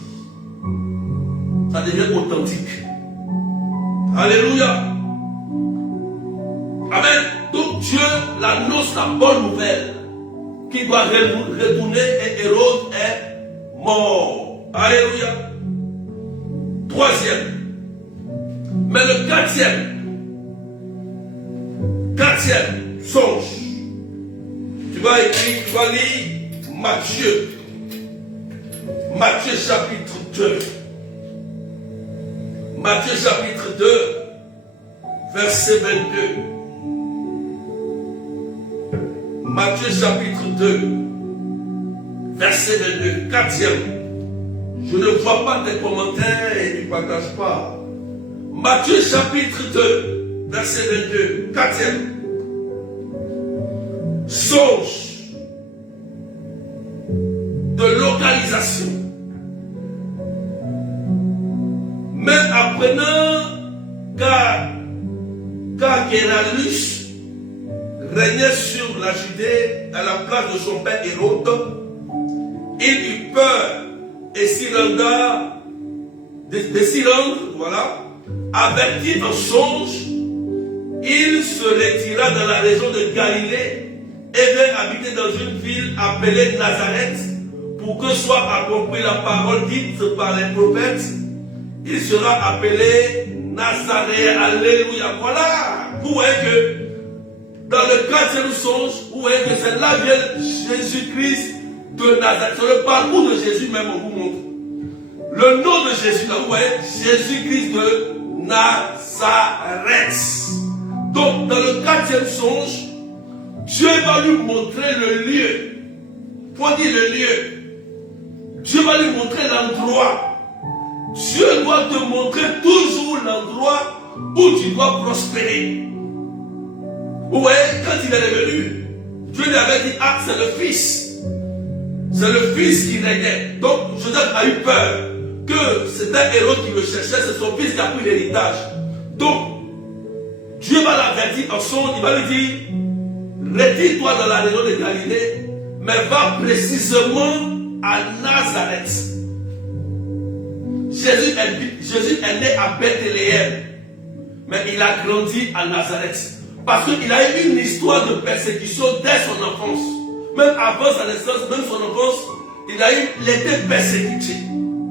Ça devient authentique. Alléluia. Amen. Donc Dieu l'annonce la bonne nouvelle qui doit retourner et Hérode est mort. Alléluia. Troisième. Mais le quatrième songe. Tu vas lire Matthieu. Matthieu chapitre 2. Matthieu chapitre 2, verset 22. Matthieu chapitre 2, verset 22. Quatrième. Je ne vois pas tes commentaires et tu ne partages pas. Matthieu chapitre 2, verset 22, 4e. Songe de localisation. Mais apprenant car Kéralus régnait sur la Judée à la place de son père Hérode, il eut peur et s'y renda, voilà, averti en songe, il se retira dans la région de Galilée et vint habiter dans une ville appelée Nazareth, pour que soit accomplie la parole dite par les prophètes. Il sera appelé Nazaréen. Alléluia. Voilà. Vous voyez que dans le 4e songe, vous voyez que c'est là vient Jésus-Christ de Nazareth. C'est le parcours de Jésus même, on vous montre. Le nom de Jésus, là, vous voyez, Jésus-Christ de Nazareth. Donc, dans le 4e songe, Dieu va lui montrer le lieu. Faut dire le lieu. Dieu va lui montrer l'endroit. Dieu doit te montrer toujours l'endroit où tu dois prospérer. Vous voyez, quand il est revenu, Dieu lui avait dit, ah, c'est le Fils. C'est le Fils qui régnait. Donc, Joseph a eu peur que c'était Hérode qui le cherchait, c'est son fils qui a pris l'héritage. Donc, Dieu va l'avertir en son, il va lui dire, retire-toi dans la région de Galilée, mais va précisément à Nazareth. Jésus est né à Bethléem, mais il a grandi à Nazareth. Parce qu'il a eu une histoire de persécution dès son enfance. Même avant sa naissance, même son enfance, il était persécuté.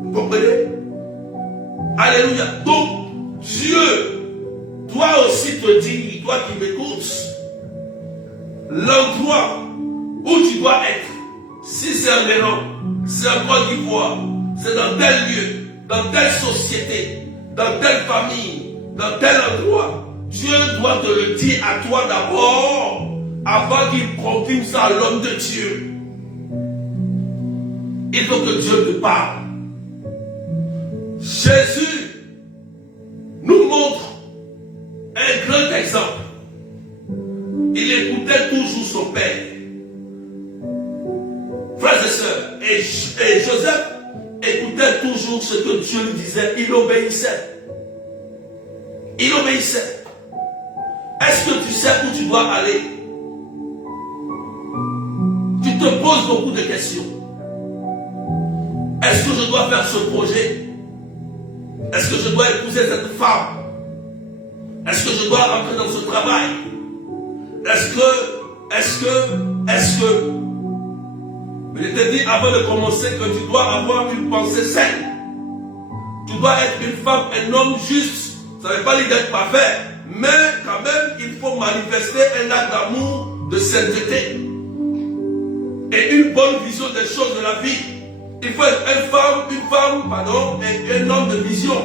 Vous comprenez? Alléluia. Donc, Dieu doit aussi te dire, toi qui m'écoutes, l'endroit où tu dois être. Si c'est un Iran, c'est en Côte d'Ivoire, c'est dans tel lieu, dans telle société, dans telle famille, dans tel endroit, Dieu doit te le dire à toi d'abord, avant qu'il confirme ça à l'homme de Dieu. Il faut que Dieu te parle. Jésus nous montre un grand exemple. Il écoutait toujours son Père. Frères et sœurs, et Joseph écoutait toujours ce que Dieu lui disait. Il obéissait. Il obéissait. Est-ce que tu sais où tu dois aller? Tu te poses beaucoup de questions. Est-ce que je dois faire ce projet? Est-ce que je dois épouser cette femme? Est-ce que je dois rentrer dans ce travail? Est-ce que il était dit avant de commencer que tu dois avoir une pensée saine. Tu dois être une femme, un homme juste. Ça ne veut pas dire d'être parfait, mais quand même, il faut manifester un acte d'amour, de sainteté et une bonne vision des choses de la vie. Il faut être un homme de vision.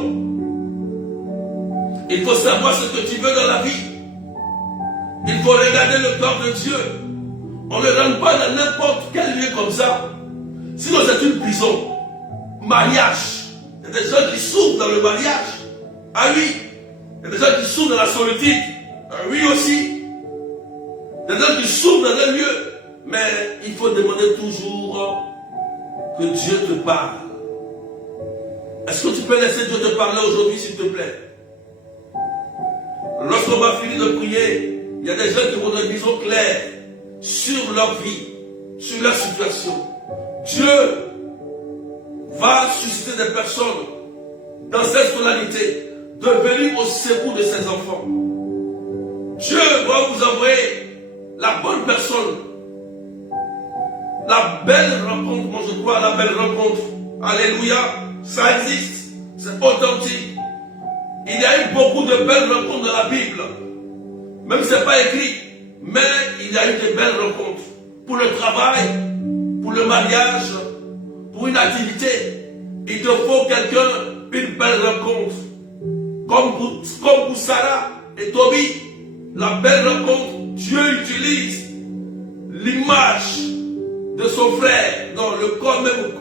Il faut savoir ce que tu veux dans la vie. Il faut regarder le corps de Dieu. On ne rentre pas dans n'importe quel lieu comme ça. Sinon, c'est une prison. Mariage. Il y a des gens qui souffrent dans le mariage. Ah oui. Il y a des gens qui souffrent dans la solitude. Ah oui aussi. Il y a des gens qui souffrent dans un lieu. Mais il faut demander toujours que Dieu te parle. Est-ce que tu peux laisser Dieu te parler aujourd'hui, s'il te plaît? Lorsqu'on va finir de prier, il y a des gens qui vont donner une vision claire sur leur vie, sur leur situation. Dieu va susciter des personnes dans cette solennité de venir au secours de ses enfants. Dieu va vous envoyer la bonne personne, la belle rencontre. Moi je crois à la belle rencontre. Alléluia, ça existe, c'est authentique. Il y a eu beaucoup de belles rencontres dans la Bible. Même si ce n'est pas écrit, mais il y a eu de belles rencontres. Pour le travail, pour le mariage, pour une activité, il te faut quelqu'un, une belle rencontre. Comme pour Sarah et Toby, la belle rencontre, Dieu utilise l'image de son frère, non, le corps même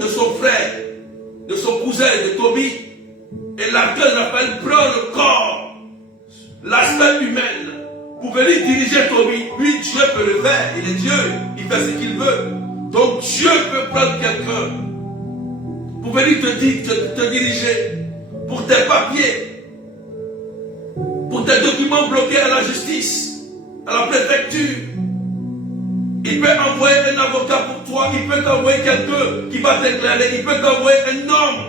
de son frère, de son cousin, de Tobie. Et l'archange prend le corps, l'aspect humain, pour venir diriger Tobie. Lui, Dieu peut le faire. Il est Dieu. Il fait ce qu'il veut. Donc Dieu peut prendre quelqu'un pour venir te diriger pour tes papiers, pour tes documents bloqués à la justice, à la préfecture. Il peut envoyer un avocat pour toi. Il peut t'envoyer quelqu'un qui va t'éclairer. Il peut t'envoyer un homme.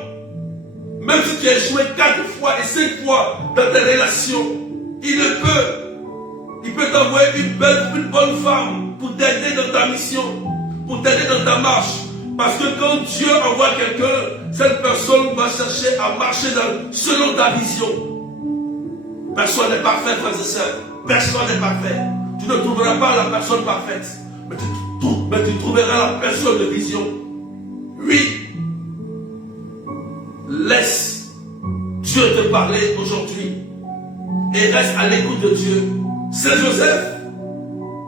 Même si tu as échoué 4 fois et 5 fois dans tes relations, il le peut. Il peut t'envoyer une bonne femme pour t'aider dans ta mission, pour t'aider dans ta marche. Parce que quand Dieu envoie quelqu'un, cette personne va chercher à marcher selon ta vision. Personne n'est parfait, frères et sœurs. Personne n'est parfait. Tu ne trouveras pas la personne parfaite. Mais tu trouveras la personne de vision. Oui. Laisse Dieu te parler aujourd'hui. Et reste à l'écoute de Dieu. Saint Joseph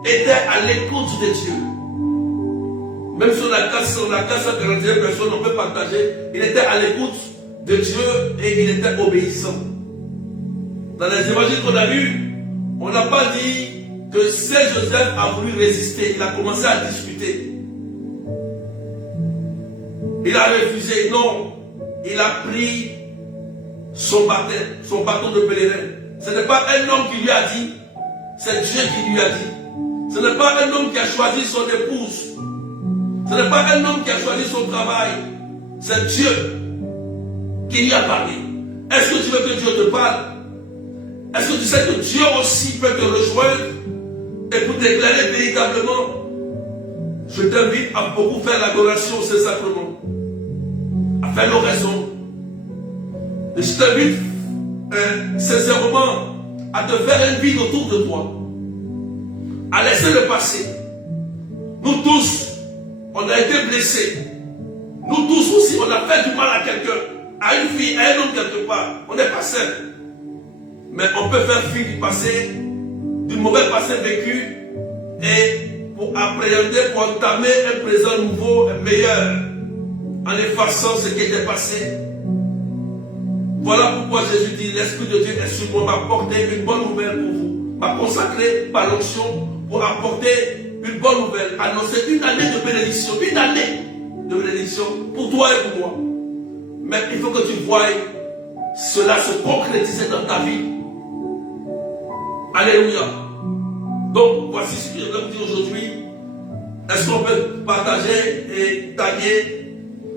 était à l'écoute de Dieu. Même sur la case 141 personnes, on peut partager. Il était à l'écoute de Dieu et il était obéissant. Dans les évangiles qu'on a lus, on n'a pas dit que Saint Joseph a voulu résister. Il a commencé à discuter. Il a refusé. Non. Il a pris son bâton de pèlerin. Ce n'est pas un homme qui lui a dit. C'est Dieu qui lui a dit. Ce n'est pas un homme qui a choisi son épouse. Ce n'est pas un homme qui a choisi son travail. C'est Dieu qui lui a parlé. Est-ce que tu veux que Dieu te parle? Est-ce que tu sais que Dieu aussi peut te rejoindre et pour t'éclairer véritablement? Je t'invite à beaucoup faire l'adoration au Saint-Sacrement, à faire l'oraison. Et je t'invite sincèrement à te faire un vide autour de toi, à laisser le passé. Nous tous, on a été blessés. Nous tous aussi, on a fait du mal à quelqu'un, à une fille, à un homme quelque part. On n'est pas seul. Mais on peut faire fi du passé, du mauvais passé vécu, et pour appréhender, pour entamer un présent nouveau, un meilleur, en effaçant ce qui était passé. Voilà pourquoi Jésus dit, l'Esprit de Dieu est sur moi, m'a apporté une bonne nouvelle pour vous, m'a consacré par l'onction pour apporter une bonne nouvelle, annoncer une année de bénédiction, pour toi et pour moi. Mais il faut que tu voies cela se concrétiser dans ta vie. Alléluia. Donc, voici ce que je vais vous dire aujourd'hui. Est-ce qu'on peut partager et taguer?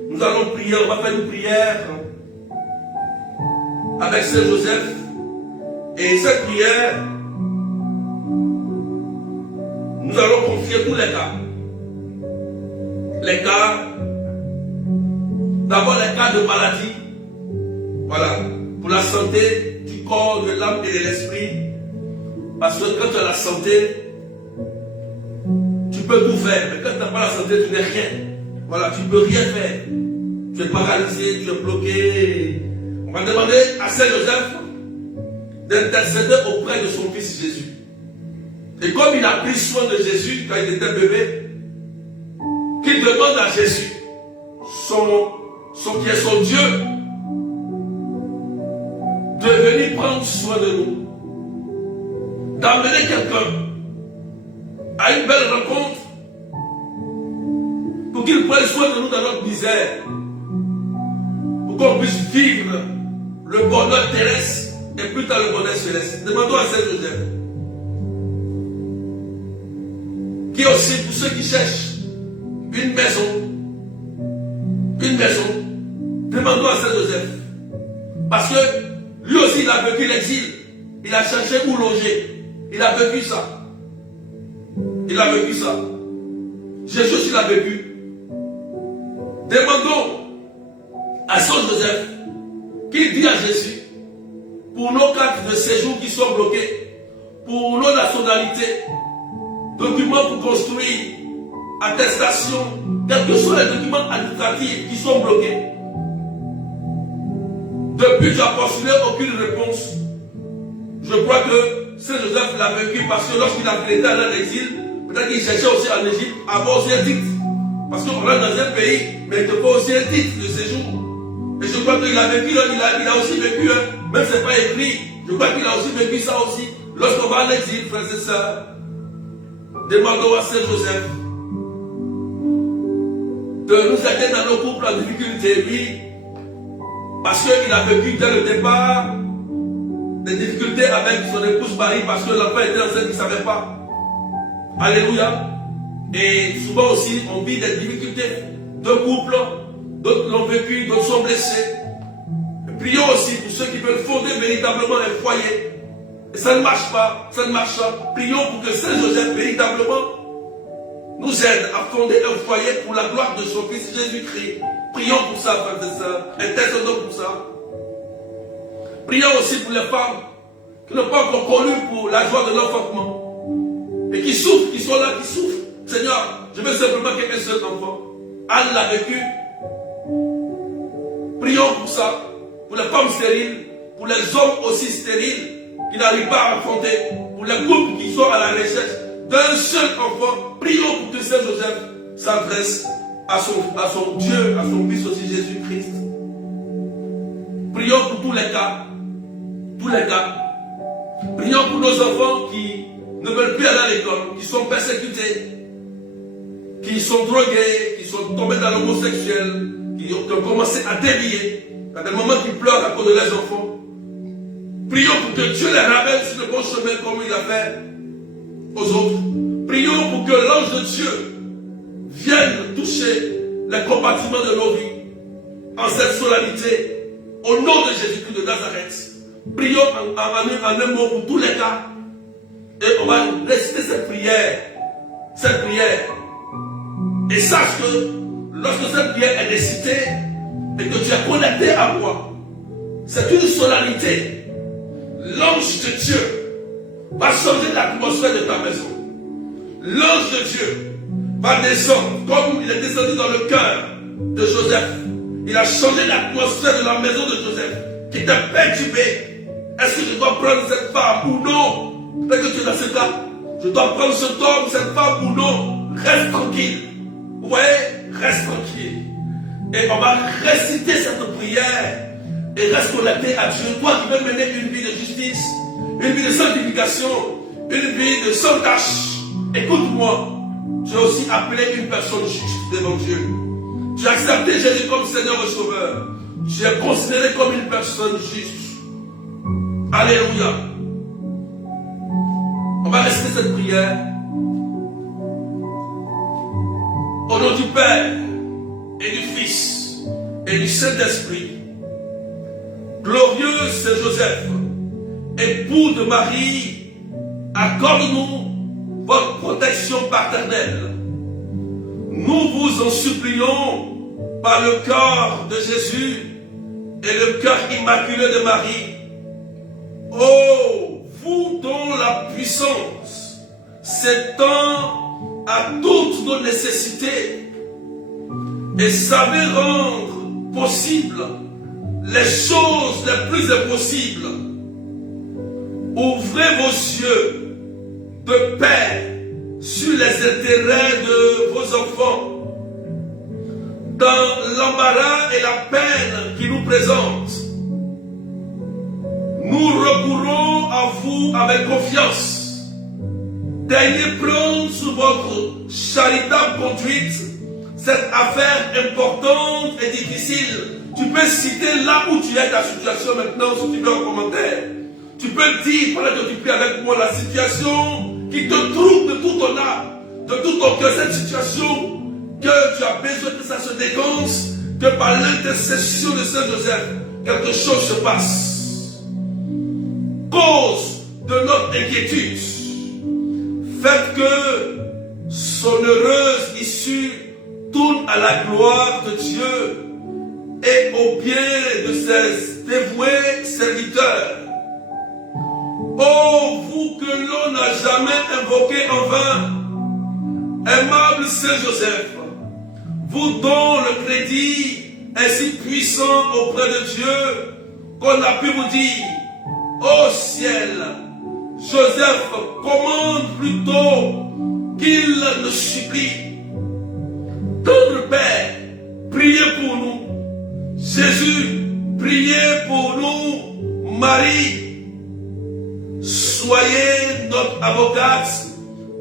Nous allons prier, on va faire une prière avec Saint Joseph. Et cette prière, nous allons confier tous les cas. Les cas, d'abord les cas de maladie. Voilà, pour la santé du corps, de l'âme et de l'esprit. Parce que quand tu as la santé, tu peux tout faire. Mais quand tu n'as pas la santé, tu n'es rien. Voilà, tu ne peux rien faire. Tu es paralysé, tu es bloqué. On va demander à Saint Joseph d'intercéder auprès de son fils Jésus. Et comme il a pris soin de Jésus quand il était bébé, qu'il demande à Jésus, qui est son Dieu, de venir prendre soin de nous. D'amener quelqu'un à une belle rencontre pour qu'il prenne soin de nous dans notre misère, pour qu'on puisse vivre le bonheur terrestre et plus tard le bonheur céleste. Demandons à Saint Joseph, qui est aussi pour ceux qui cherchent une maison, demandons à Saint Joseph, parce que lui aussi il a vécu l'exil, il a cherché où loger. Il a vécu ça. Jésus aussi l'a vécu. Demandons à Saint Joseph qu'il dit à Jésus, pour nos cartes de séjour qui sont bloquées, pour nos nationalités, documents pour construire, attestation, quels que soient les documents administratifs qui sont bloqués. Depuis que j'ai postulé aucune réponse, je crois que Saint Joseph l'a vécu parce que lorsqu'il a été en exil, peut-être qu'il cherchait aussi en Égypte à avoir aussi un titre. Parce qu'on rentre dans un pays, mais il te faut aussi un titre de séjour. Et je crois qu'il a vécu, il a aussi vécu, même si ce n'est pas écrit, je crois qu'il a aussi vécu ça aussi. Lorsqu'on va à l'exil, frères et sœurs, demandons à Saint Joseph de nous aider dans nos couples en difficulté, oui, parce qu'il a vécu dès le départ des difficultés avec son épouse Marie, parce que l'enfant était enceinte, il ne savait pas. Alléluia. Et souvent aussi, on vit des difficultés de couple, d'autres l'ont vécu, d'autres sont blessés. Et prions aussi pour ceux qui veulent fonder véritablement un foyer. Et ça ne marche pas, ça ne marche pas. Prions pour que Saint Joseph véritablement nous aide à fonder un foyer pour la gloire de son Fils Jésus-Christ. Prions pour ça, frères et sœurs. Intercédons pour ça. Prions aussi pour les femmes qui n'ont pas encore connu pour la joie de l'enfantement. Et qui souffrent, qui sont là, qui souffrent. Seigneur, je veux simplement qu'un seul enfant. Anne l'a vécu. Prions pour ça. Pour les femmes stériles. Pour les hommes aussi stériles qui n'arrivent pas à affronter. Pour les couples qui sont à la recherche d'un seul enfant. Prions pour que Saint Joseph s'adresse à son Dieu, à son Fils aussi Jésus-Christ. Prions pour tous les cas. Tous les cas. Prions pour nos enfants qui ne veulent plus aller à l'école, qui sont persécutés, qui sont drogués, qui sont tombés dans l'homosexuel, qui ont commencé à dévier. Il y a des moments qui pleurent à cause de leurs enfants. Prions pour que Dieu les ramène sur le bon chemin comme il a fait aux autres. Prions pour que l'ange de Dieu vienne toucher les compartiments de nos vies en cette solennité. Au nom de Jésus-Christ de Nazareth. Prions en un mot pour tous les cas. Et on va réciter cette prière. Cette prière. Et sache que lorsque cette prière est récitée et que tu es connecté à moi, c'est une solennité. L'ange de Dieu va changer l'atmosphère de ta maison. L'ange de Dieu va descendre comme il est descendu dans le cœur de Joseph. Il a changé l'atmosphère de la maison de Joseph qui était perturbée. Est-ce que je dois prendre cette femme ou non? Peut-être que tu es dans ce cas. Je dois prendre cet homme, cette femme ou non? Reste tranquille. Vous voyez? Reste tranquille. Et on va réciter cette prière et reste connecté à Dieu. Toi qui veux mener une vie de justice, une vie de sanctification, une vie de sans tâche. Écoute-moi. Tu as aussi appelé une personne juste devant Dieu. Tu as accepté Jésus comme Seigneur et Sauveur. Tu es considéré comme une personne juste. Alléluia. On va réciter cette prière. Au nom du Père et du Fils et du Saint-Esprit. Glorieux Saint Joseph, époux de Marie, accorde-nous votre protection paternelle. Nous vous en supplions par le corps de Jésus et le cœur immaculé de Marie. Oh, vous dont la puissance s'étend à toutes nos nécessités et savez rendre possible les choses les plus impossibles. Ouvrez vos yeux de paix sur les intérêts de vos enfants. Dans l'embarras et la peine qui nous présentent, nous recourons à vous avec confiance. Daignez prendre sous votre charitable conduite cette affaire importante et difficile. Tu peux citer là où tu es ta situation maintenant, si tu veux en commentaire. Tu peux dire, pendant que tu pries avec moi, la situation qui te trouble de tout ton âme, de tout ton cœur, cette situation que tu as besoin que ça se dégonce, que par l'intercession de Saint Joseph, quelque chose se passe. Cause de notre inquiétude, faites que son heureuse issue tourne à la gloire de Dieu et au bien de ses dévoués serviteurs. Oh, vous que l'on n'a jamais invoqué en vain, aimable Saint Joseph, vous dont le crédit est si puissant auprès de Dieu qu'on a pu vous dire, ô ciel, Joseph commande plutôt qu'il ne supplie. Tendre Père, priez pour nous. Jésus, priez pour nous, Marie. Soyez notre avocate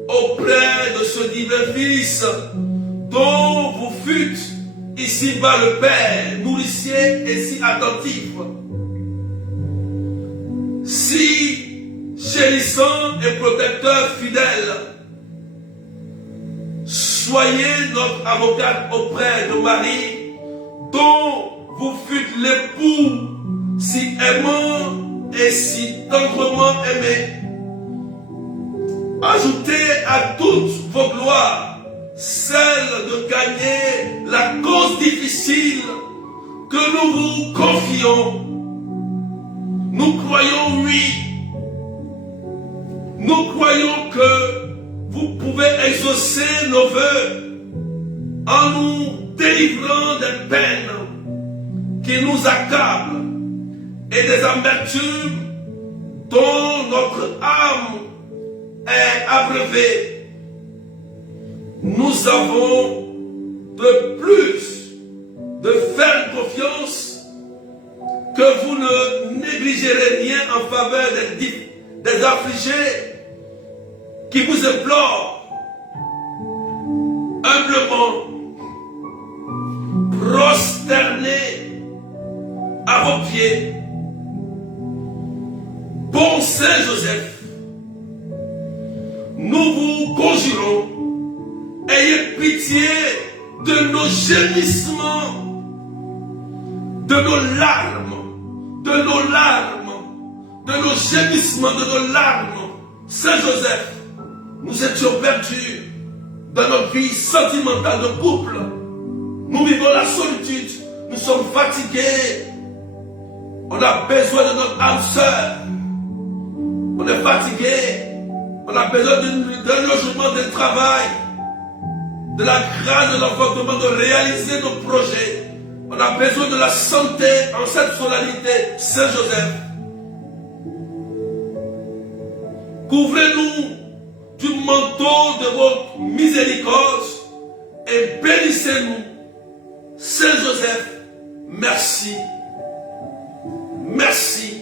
auprès de ce divin Fils dont vous fûtes ici-bas le Père, nourricier et si attentif. Si chérissant et protecteur fidèle, soyez notre avocate auprès de Marie, dont vous fûtes l'époux si aimant et si tendrement aimé. Ajoutez à toutes vos gloires celle de gagner la cause difficile que nous vous confions. Nous croyons, oui, nous croyons que vous pouvez exaucer nos vœux en nous délivrant des peines qui nous accablent et des amertumes dont notre âme est abreuvée. Nous avons de plus de ferme confiance que vous ne négligerez rien en faveur des affligés qui vous implorent humblement, prosternés à vos pieds. Bon Saint Joseph, nous vous conjurons, ayez pitié de nos gémissements, de nos larmes, de nos gémissements, de nos larmes. Saint Joseph, nous étions perdus dans notre vie sentimentale de couple. Nous vivons la solitude, nous sommes fatigués. On a besoin de notre âme sœur. On est fatigué. On a besoin d'un logement, d'un travail, de la grâce de l'enfantement, de réaliser nos projets. On a besoin de la santé en cette solennité. Saint Joseph, couvrez-nous du manteau de votre miséricorde et bénissez-nous. Saint Joseph, merci, merci,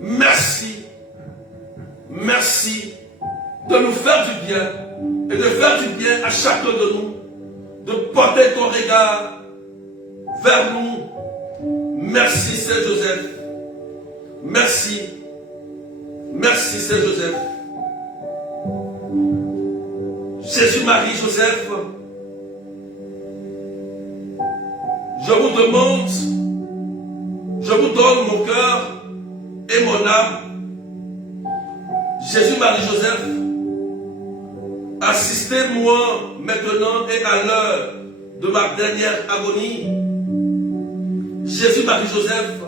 merci, merci de nous faire du bien et de faire du bien à chacun de nous, de porter ton regard vers nous. Merci Saint Joseph, merci, merci Saint Joseph. Jésus, Marie, Joseph, je vous demande, je vous donne mon cœur et mon âme. Jésus, Marie, Joseph, assistez-moi maintenant et à l'heure de ma dernière agonie. Jésus, Marie, Joseph,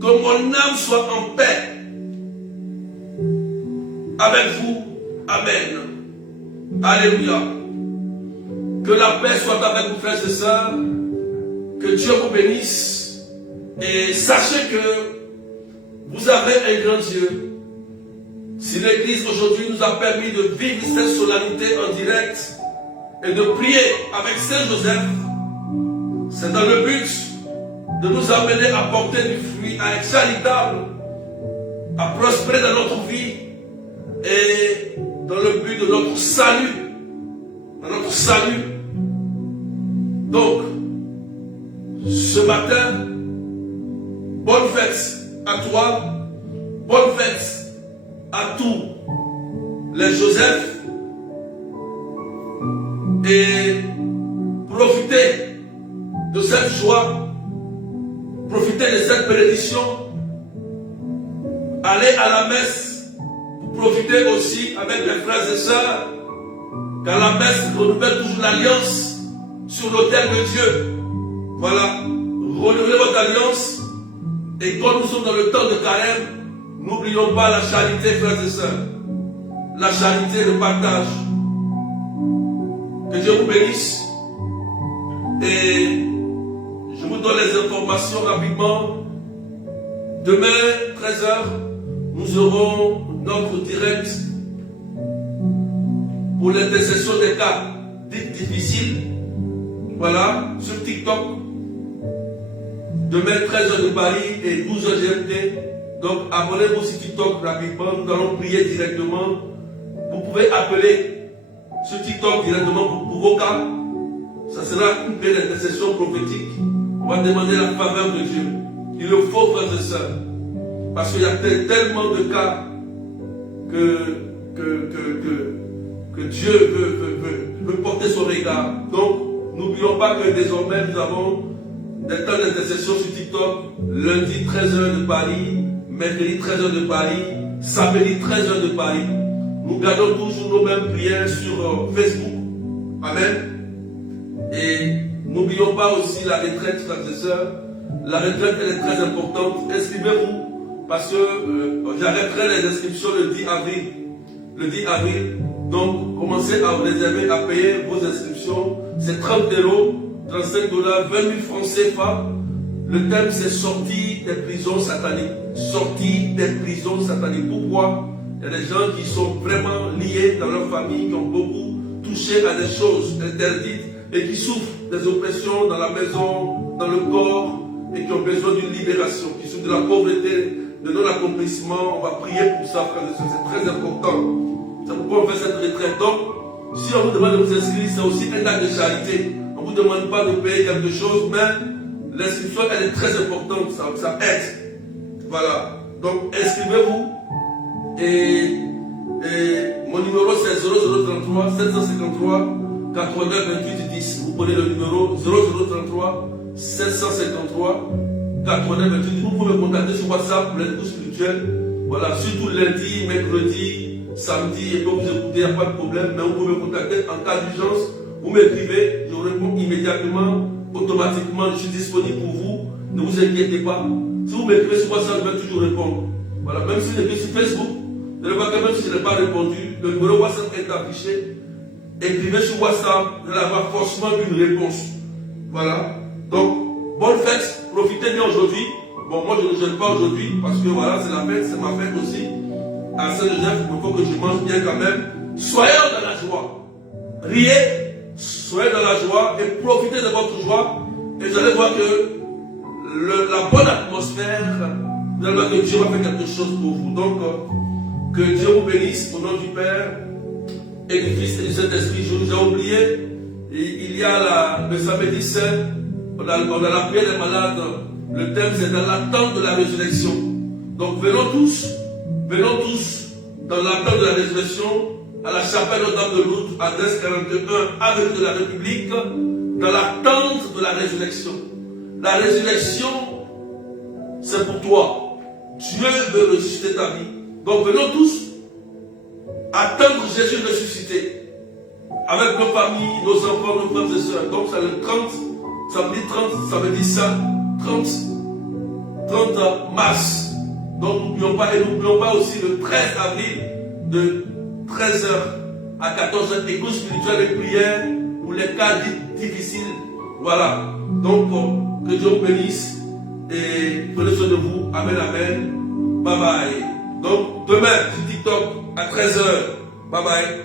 que mon âme soit en paix avec vous. Amen. Alléluia. Que la paix soit avec vous, frères et sœurs. Que Dieu vous bénisse. Et sachez que vous avez un grand Dieu. Si l'Église aujourd'hui nous a permis de vivre cette solennité en direct et de prier avec Saint Joseph, c'est dans le but de nous amener à porter du fruit, à être charitable, à prospérer dans notre vie et dans le but de notre salut. Dans notre salut. Donc, ce matin, bonne fête à toi, bonne fête à tous les Joseph et profitez de cette joie, profitez de cette bénédiction, allez à la messe, profitez aussi avec les frères et sœurs, car la messe renouvelle toujours l'alliance sur l'autel de Dieu. Voilà, renouvelez votre alliance et quand nous sommes dans le temps de carême, n'oublions pas la charité, frères et sœurs. La charité, le partage. Que Dieu vous bénisse. Et je vous donne les informations rapidement. Demain, 13h, nous aurons notre direct pour l'intercession des cas dits difficiles. Voilà, sur TikTok. Demain, 13h de Paris et 12h GMT. Donc, abonnez-vous sur TikTok rapidement. Nous allons prier directement. Vous pouvez appeler sur TikTok directement pour vos cas. Ça sera une belle intercession prophétique. On va demander la faveur de Dieu. Il le faut, frères et sœurs. Parce qu'il y a tellement de cas que Dieu veut porter son regard. Donc, n'oublions pas que désormais, nous avons des temps d'intercession sur TikTok. Lundi, 13h de Paris. Mercredi, 13h de Paris. Samedi, 13h de Paris. Nous gardons toujours nos mêmes prières sur Facebook. Amen. Et n'oublions pas aussi la retraite, frères et sœurs. La retraite, elle est très importante. Inscrivez-vous. Parce que j'arrêterai les inscriptions le 10 avril. Le 10 avril. Donc, commencez à réserver, à payer vos inscriptions. C'est 30 €, 35 $, 20 000 francs CFA. Le thème, c'est sortie des prisons sataniques. Sortie des prisons sataniques. Pourquoi? Il y a des gens qui sont vraiment liés dans leur famille, qui ont beaucoup touché à des choses interdites et qui souffrent des oppressions dans la maison, dans le corps et qui ont besoin d'une libération, qui souffrent de la pauvreté, de non-accomplissement. On va prier pour ça, frères et sœurs. C'est très important. C'est pourquoi on fait cette retraite. Donc, si on vous demande de vous inscrire, c'est aussi un acte de charité. On ne vous demande pas de payer quelque chose, mais l'inscription, elle est très importante. Ça aide. Voilà. Donc, inscrivez-vous. Et mon numéro, c'est 0033 753 89 28 10. Vous prenez le numéro 0033 753 89 28 10. Vous pouvez me contacter sur WhatsApp pour les cours spirituels. Voilà, surtout lundi, mercredi, samedi, et que vous écoutez, il n'y a pas de problème. Mais vous pouvez me contacter en cas d'urgence. Vous m'écrivez, je vous réponds immédiatement, automatiquement. Je suis disponible pour vous. Ne vous inquiétez pas. Si vous m'écrivez sur WhatsApp, je vais toujours répondre. Voilà, même si vous écrivez sur Facebook, vous allez voir que même si je n'ai pas répondu, le numéro WhatsApp est affiché. Écrivez sur WhatsApp, vous allez avoir forcément une réponse. Voilà. Donc, bonne fête, profitez bien aujourd'hui. Bon, moi je ne jeûne pas aujourd'hui parce que voilà, c'est la fête, c'est ma fête aussi. À Saint-Joseph, il faut que je mange bien quand même. Soyez dans la joie. Riez, soyez dans la joie et profitez de votre joie. Et vous allez voir que la bonne atmosphère, vous allez voir que Dieu va faire quelque chose pour vous. Donc, que Dieu vous bénisse au nom du Père et du Fils et du Saint-Esprit. Je vous ai oublié, il y a le samedi saint, on a la prière des malades. Le thème c'est dans l'attente de la résurrection. Donc venons tous dans l'attente de la résurrection à la chapelle Notre-Dame de Lourdes, adresse 41, avenue de la République, dans l'attente de la résurrection. La résurrection, c'est pour toi. Dieu veut ressusciter ta vie. Donc venons tous attendre Jésus ressuscité avec nos familles, nos enfants, nos frères et sœurs. Donc c'est le 30, samedi 30, samedi saint, 30 mars. Donc n'oublions pas, et n'oublions pas aussi le 13 avril de 13h à 14h, écoute spirituelle et prière pour les cas difficiles. Voilà. Donc que Dieu vous bénisse et prenez soin de vous. Amen, amen. Bye bye. Donc demain sur TikTok à 13h. Bye bye.